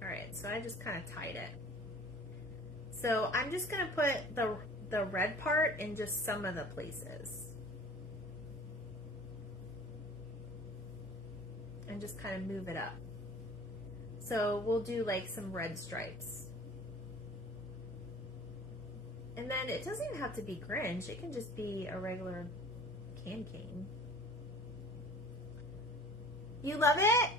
Alright, so I just kind of tied it. So I'm just going to put the red part in just some of the places. And just kind of move it up. So we'll do like some red stripes. And then it doesn't even have to be Grinch. It can just be a regular cane. You love it?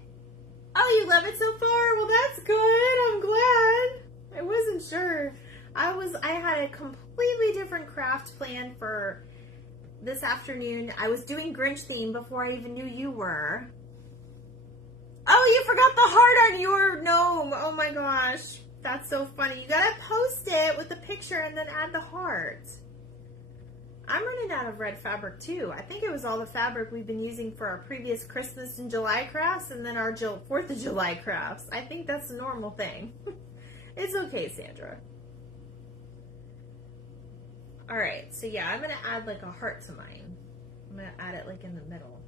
Oh, you love it so far? Well, that's good. I'm glad. I wasn't sure. I had a completely different craft plan for this afternoon. I was doing Grinch theme before I even knew you were. Oh, you forgot the heart on your gnome. Oh my gosh. That's so funny. You gotta post it with the picture and then add the heart. I'm running out of red fabric too. I think it was all the fabric we've been using for our previous Christmas and July crafts and then our 4th of July crafts. I think that's a normal thing. It's okay, Sandra. All right, so yeah, I'm gonna add like a heart to mine. I'm gonna add it like in the middle.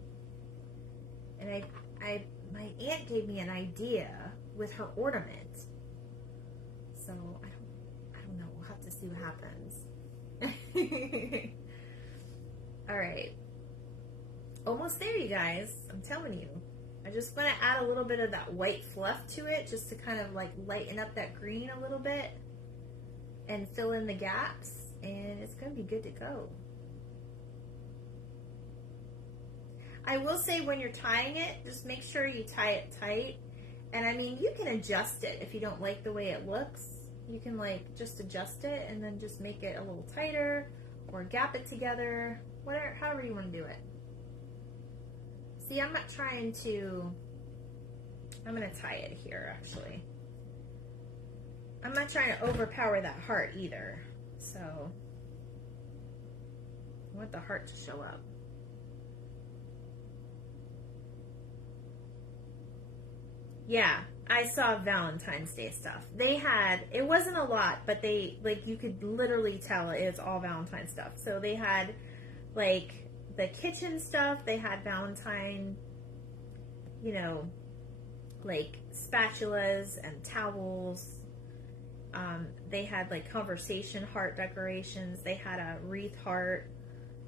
And my aunt gave me an idea with her ornament. So I don't know. We'll have to see what happens. All right, almost there, you guys. I'm telling you. I just want to add a little bit of that white fluff to it, just to kind of like lighten up that green a little bit and fill in the gaps, and it's gonna be good to go. I will say when you're tying it, just make sure you tie it tight. And I mean, you can adjust it if you don't like the way it looks. You can like just adjust it and then just make it a little tighter or gap it together, whatever, however you want to do it. See, I'm not trying to, I'm going to tie it here actually. I'm not trying to overpower that heart either. So I want the heart to show up. Yeah, I saw Valentine's Day stuff. They had, it wasn't a lot, but they, like, you could literally tell it's all Valentine stuff. So they had, like, the kitchen stuff. They had Valentine, you know, like, spatulas and towels. They had, like, conversation heart decorations. They had a wreath heart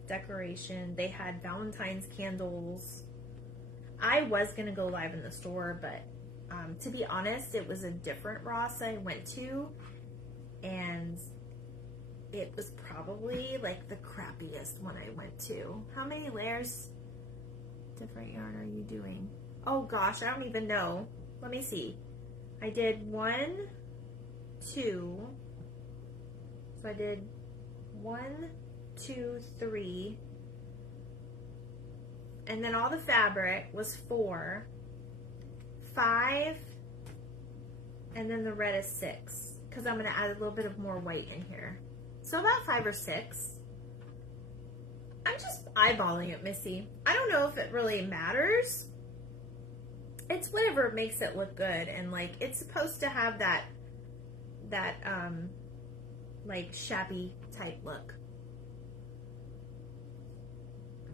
decoration. They had Valentine's candles. I was going to go live in the store, but to be honest, it was a different Ross I went to, and it was probably like the crappiest one I went to. How many layers different yarn are you doing? Oh gosh, I don't even know. Let me see. I did 1, 2. So I did 1, 2, 3. And then all the fabric was 4. 5, and then the red is 6, because I'm going to add a little bit of more white in here. So about 5 or 6. I'm just eyeballing it, Missy. I don't know if it really matters. It's whatever makes it look good, and like it's supposed to have that like shabby type look.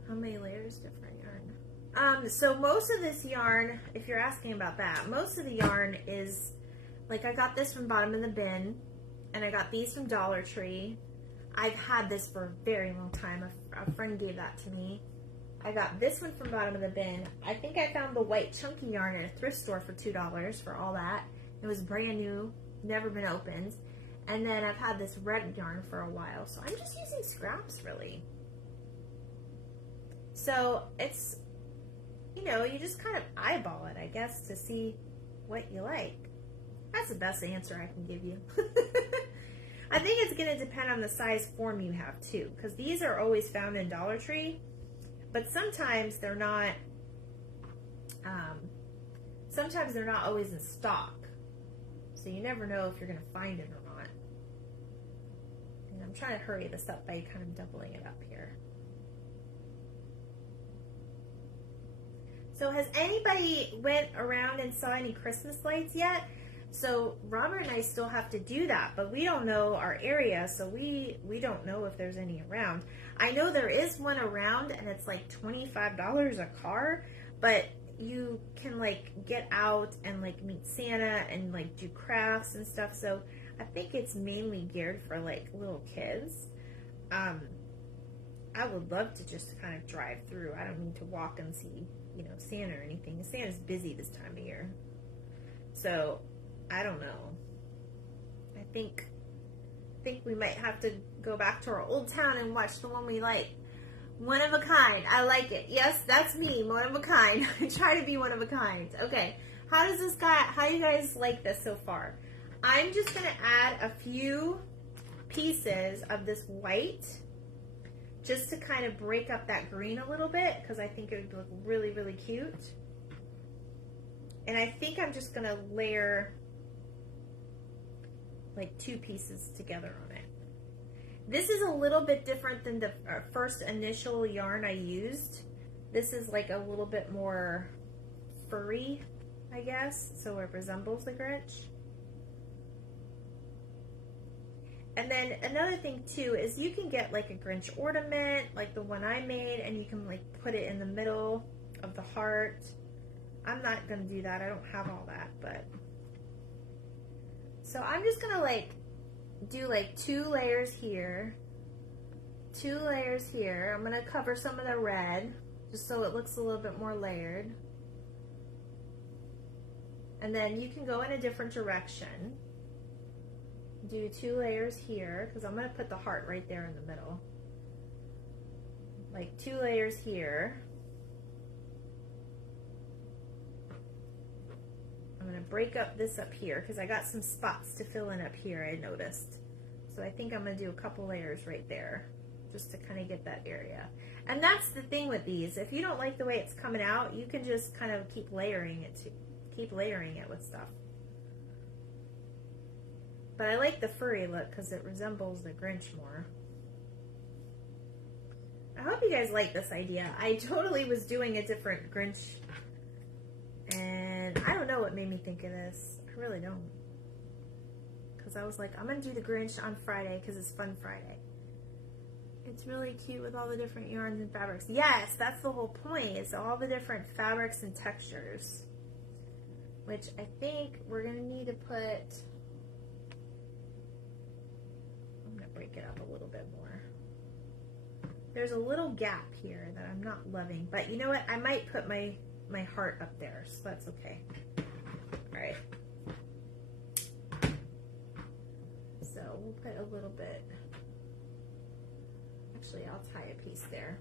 How many layers different yarn? So most of this yarn, if you're asking about that, most of the yarn is, like, I got this from Bottom of the Bin, and I got these from Dollar Tree. I've had this for a very long time. A friend gave that to me. I got this one from Bottom of the Bin. I think I found the white chunky yarn at a thrift store for $2 for all that. It was brand new, never been opened. And then I've had this red yarn for a while. So I'm just using scraps, really. So it's, you know, you just kind of eyeball it, I guess, to see what you like. That's the best answer I can give you. I think it's going to depend on the size form you have, too, because these are always found in Dollar Tree, but sometimes they're not always in stock. So you never know if you're going to find it or not. And I'm trying to hurry this up by kind of doubling it up here. So has anybody went around and saw any Christmas lights yet? So Robert and I still have to do that, but we don't know our area, so we don't know if there's any around. I know there is one around, and it's like $25 a car, but you can like get out and like meet Santa and like do crafts and stuff. So I think it's mainly geared for like little kids. I would love to just kind of drive through. I don't need to walk and see, you know, Santa or anything. Santa's busy this time of year. So I don't know. I think we might have to go back to our old town and watch the one we like. One of a kind. I like it. Yes, that's me. One of a kind. I try to be one of a kind. Okay. How do you guys like this so far? I'm just going to add a few pieces of this white just to kind of break up that green a little bit, because I think it would look really, really cute. And I think I'm just going to layer like 2 pieces together on it. This is a little bit different than the first initial yarn I used. This is like a little bit more furry, I guess, so it resembles the Grinch. And then another thing too is you can get like a Grinch ornament, like the one I made, and you can like put it in the middle of the heart. I'm not gonna do that, I don't have all that, but. So I'm just gonna like do like 2 layers here, 2 layers here. I'm gonna cover some of the red, just so it looks a little bit more layered. And then you can go in a different direction. Do 2 layers here, because I'm going to put the heart right there in the middle. Like 2 layers here. I'm going to break up this up here, because I got some spots to fill in up here, I noticed. So I think I'm going to do a couple layers right there, just to kind of get that area. And that's the thing with these. If you don't like the way it's coming out, you can just kind of keep layering it with stuff. But I like the furry look because it resembles the Grinch more. I hope you guys like this idea. I totally was doing a different Grinch, and I don't know what made me think of this. I really don't. Because I was like, I'm going to do the Grinch on Friday because it's Fun Friday. It's really cute with all the different yarns and fabrics. Yes, that's the whole point. It's all the different fabrics and textures. Which I think we're going to need to put... break it up a little bit more. There's a little gap here that I'm not loving, but you know what? I might put my heart up there, so that's okay. All right. So we'll put a little bit. Actually, I'll tie a piece there.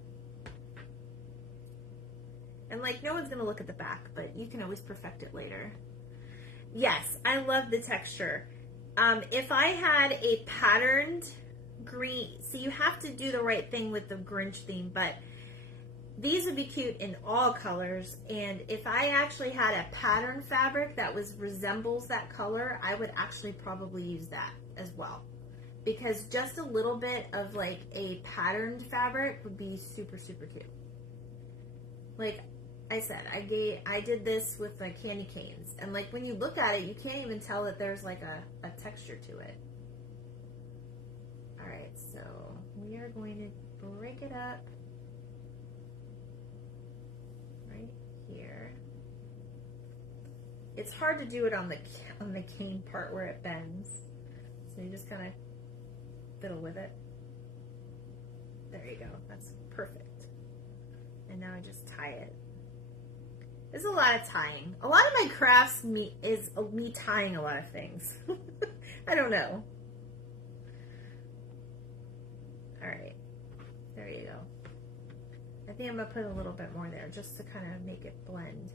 And like, no one's gonna look at the back, but you can always perfect it later. Yes, I love the texture. If I had a patterned green, so you have to do the right thing with the Grinch theme, but these would be cute in all colors. And if I actually had a pattern fabric that resembles that color, I would actually probably use that as well, because just a little bit of like a patterned fabric would be super, super cute. Like I said, I did this with my candy canes, and like when you look at it, you can't even tell that there's like a texture to it. All right, so we are going to break it up right here. It's hard to do it on the cane part where it bends, so you just kind of fiddle with it. There you go, that's perfect. And now I just tie it. There's a lot of tying. A lot of my crafts is me tying a lot of things. I don't know. All right, there you go. I think I'm gonna put a little bit more there just to kind of make it blend.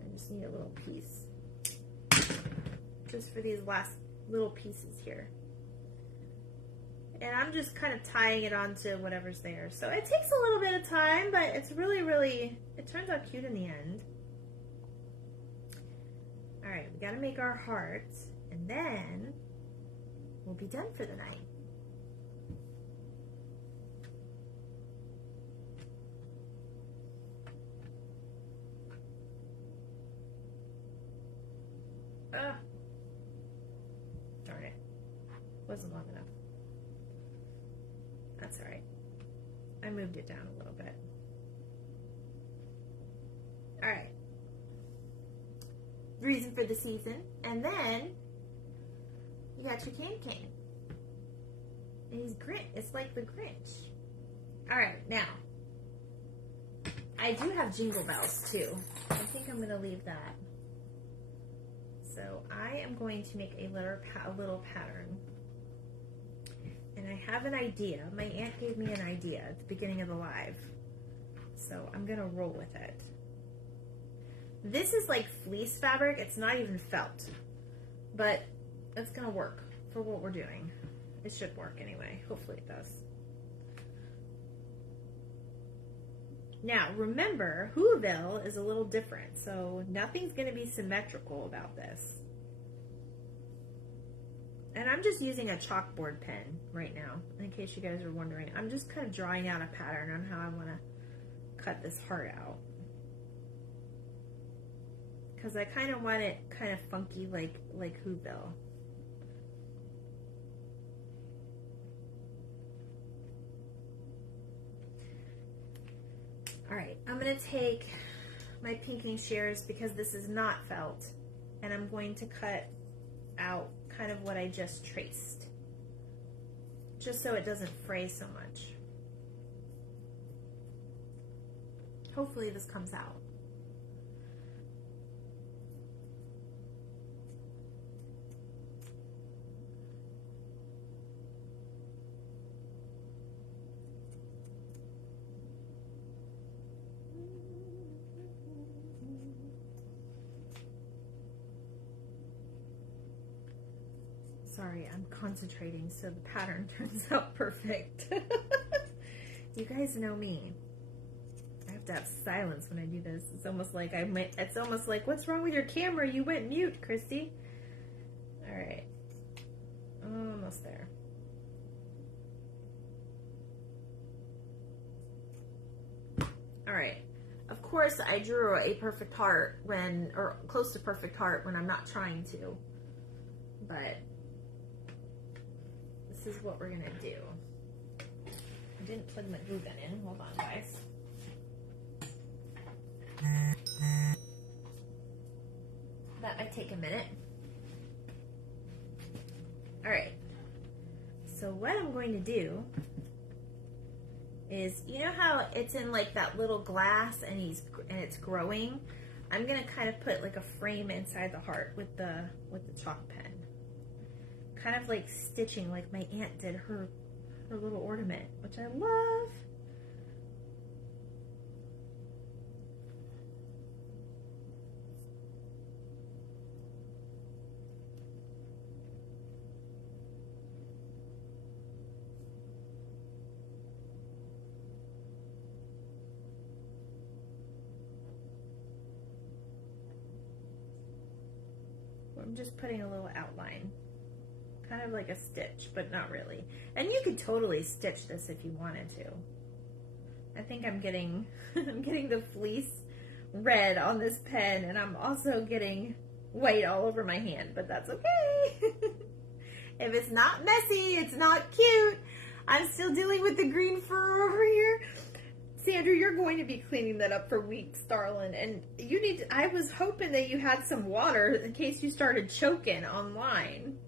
I just need a little piece, just for these last little pieces here. And I'm just kind of tying it onto whatever's there. So it takes a little bit of time, but it's really, really, it turns out cute in the end. All right, we got to make our hearts, and then we'll be done for the night. Darn it. Wasn't long enough. That's all right. I moved it down a little bit. All right. Reason for the season. And then you got your candy cane. And he's Grinch. It's like the Grinch. All right, now I do have jingle bells too. I think I'm going to leave that. So I am going to make a little pattern. And I have an idea. My aunt gave me an idea at the beginning of the live. So I'm going to roll with it. This is like fleece fabric. It's not even felt. But it's going to work for what we're doing. It should work anyway. Hopefully it does. Now, remember, Whoville is a little different. So nothing's going to be symmetrical about this. And I'm just using a chalkboard pen right now, in case you guys are wondering. I'm just kind of drawing out a pattern on how I want to cut this heart out. Because I kind of want it kind of funky like Whoville. Alright, I'm going to take my pinking shears because this is not felt. And I'm going to cut out kind of what I just traced. Just so it doesn't fray so much. Hopefully this comes out. Sorry, I'm concentrating so the pattern turns out perfect. You guys know me. I have to have silence when I do this. It's almost like what's wrong with your camera? You went mute, Christy. All right. Almost there. All right. Of course, I drew a perfect heart or close to perfect heart when I'm not trying to. But this is what we're gonna do. I didn't plug my glue gun in. Hold on, guys. That might take a minute. All right. So what I'm going to do is, you know how it's in like that little glass and it's growing? I'm gonna kind of put like a frame inside the heart with the chalk pen. Kind of like stitching like my aunt did her little ornament, which I love. I'm just putting a little outline. Kind of like a stitch, but not really. And you could totally stitch this if you wanted to. I think I'm getting I'm getting the fleece red on this pen, and I'm also getting white all over my hand, but that's okay. If it's not messy, it's not cute. I'm still dealing with the green fur over here. Sandra, you're going to be cleaning that up for weeks, darling, and you need to, I was hoping that you had some water in case you started choking online.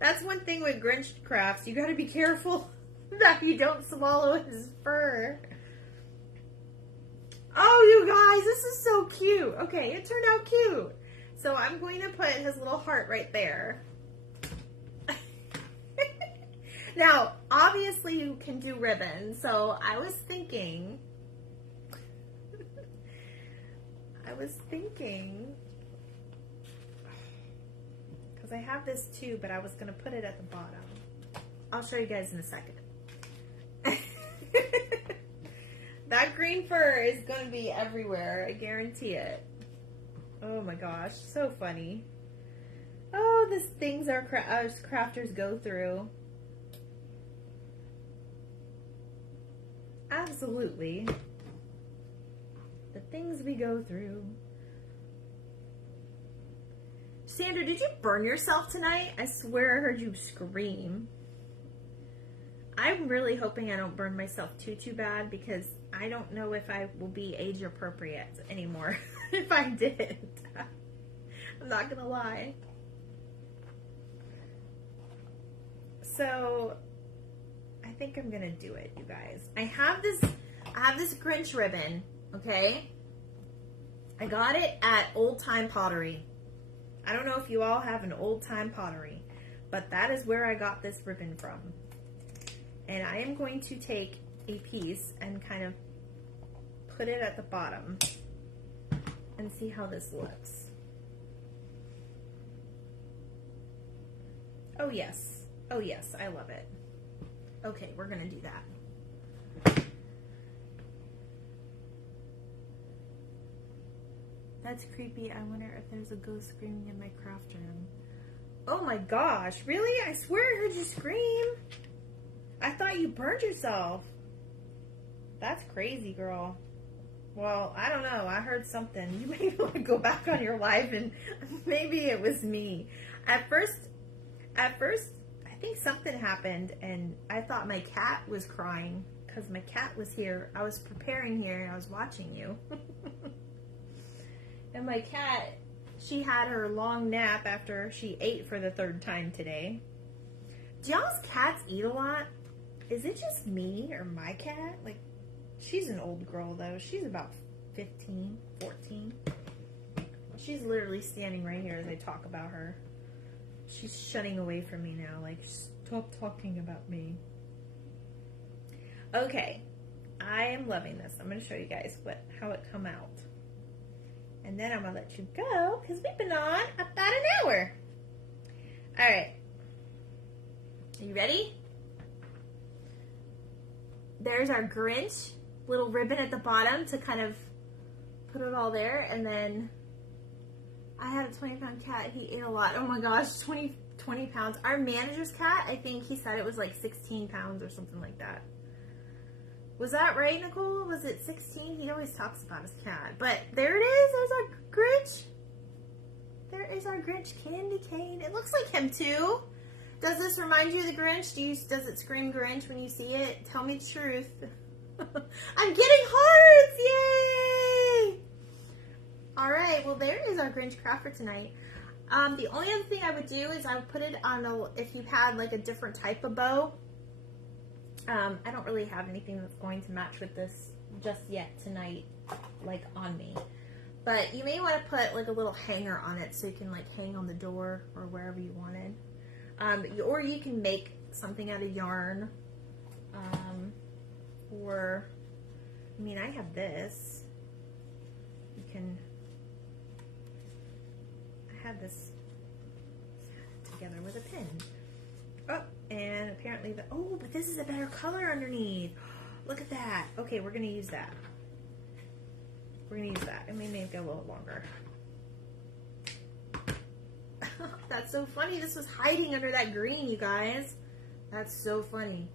That's one thing with Grinch crafts. You got to be careful that you don't swallow his fur. Oh, you guys, this is so cute. Okay, it turned out cute. So I'm going to put his little heart right there. Now, obviously you can do ribbon, so I was thinking, because I have this too, but I was going to put it at the bottom. I'll show you guys in a second. That green fur is going to be everywhere, I guarantee it. Oh my gosh, so funny. Oh, these things our crafters go through. Absolutely. The things we go through. Sandra, did you burn yourself tonight? I swear I heard you scream. I'm really hoping I don't burn myself too bad, because I don't know if I will be age appropriate anymore if I did. I'm not gonna lie. So I think I'm gonna do it, you guys. I have this Grinch ribbon, okay? I got it at Old Time Pottery. I don't know if you all have an Old Time Pottery, but that is where I got this ribbon from. And I am going to take a piece and kind of put it at the bottom and see how this looks. Oh yes, I love it. Okay, we're gonna do that. That's creepy. I wonder if there's a ghost screaming in my craft room. Oh my gosh, really? I swear I heard you scream. I thought you burned yourself. That's crazy, girl. Well, I don't know. I heard something. You may want to go back on your live and maybe it was me. At first, I think something happened and I thought my cat was crying because my cat was here. I was preparing here and I was watching you. And my cat, she had her long nap after she ate for the 3rd time today. Do y'all's cats eat a lot? Is it just me or my cat? Like, she's an old girl though. She's about 15, 14. She's literally standing right here as I talk about her. She's shutting away from me now. Like, stop talking about me. Okay. I am loving this. I'm going to show you guys how it come out. And then I'm going to let you go because we've been on about an hour. All right. Are you ready? There's our Grinch. Little ribbon at the bottom to kind of put it all there. And then I had a 20-pound cat. He ate a lot. Oh my gosh, 20 pounds. Our manager's cat, I think he said it was like 16 pounds or something like that. Was that right, Nicole? Was it 16? He always talks about his cat. But there it is. There's our Grinch. There is our Grinch candy cane. It looks like him too. Does this remind you of the Grinch? Does it scream Grinch when you see it? Tell me the truth. I'm getting hearts! Yay! Alright, well there is our Grinch craft for tonight. The only other thing I would do is I would put it on if you had like a different type of bow. I don't really have anything that's going to match with this just yet tonight, like on me. But you may want to put like a little hanger on it so you can like hang on the door or wherever you wanted. Or you can make something out of yarn. Or, I mean, I have this. You can, I have this together with a pin. Oh, and apparently but this is a better color underneath. Look at that. Okay, we're going to use that. We're going to use that. It may make it a little longer. That's so funny. This was hiding under that green, you guys. That's so funny.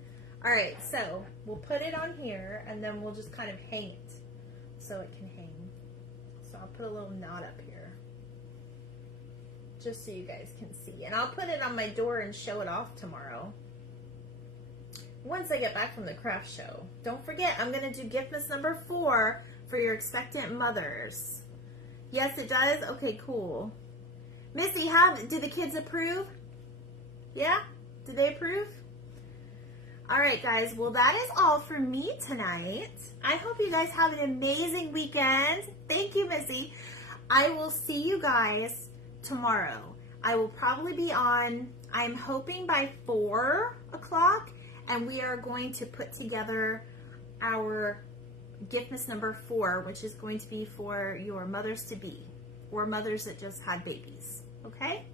All right, so we'll put it on here, and then we'll just kind of hang it so it can hang. So I'll put a little knot up here just so you guys can see. And I'll put it on my door and show it off tomorrow once I get back from the craft show. Don't forget, I'm going to do Giftmas number 4 for your expectant mothers. Yes, it does? Okay, cool. Missy, did the kids approve? Yeah? Did they approve? All right, guys. Well, that is all for me tonight. I hope you guys have an amazing weekend. Thank you, Missy. I will see you guys tomorrow. I will probably be on, I'm hoping by 4 o'clock, and we are going to put together our Giftmas number 4, which is going to be for your mothers-to-be or mothers that just had babies. Okay?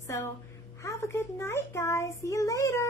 So, have a good night, guys. See you later.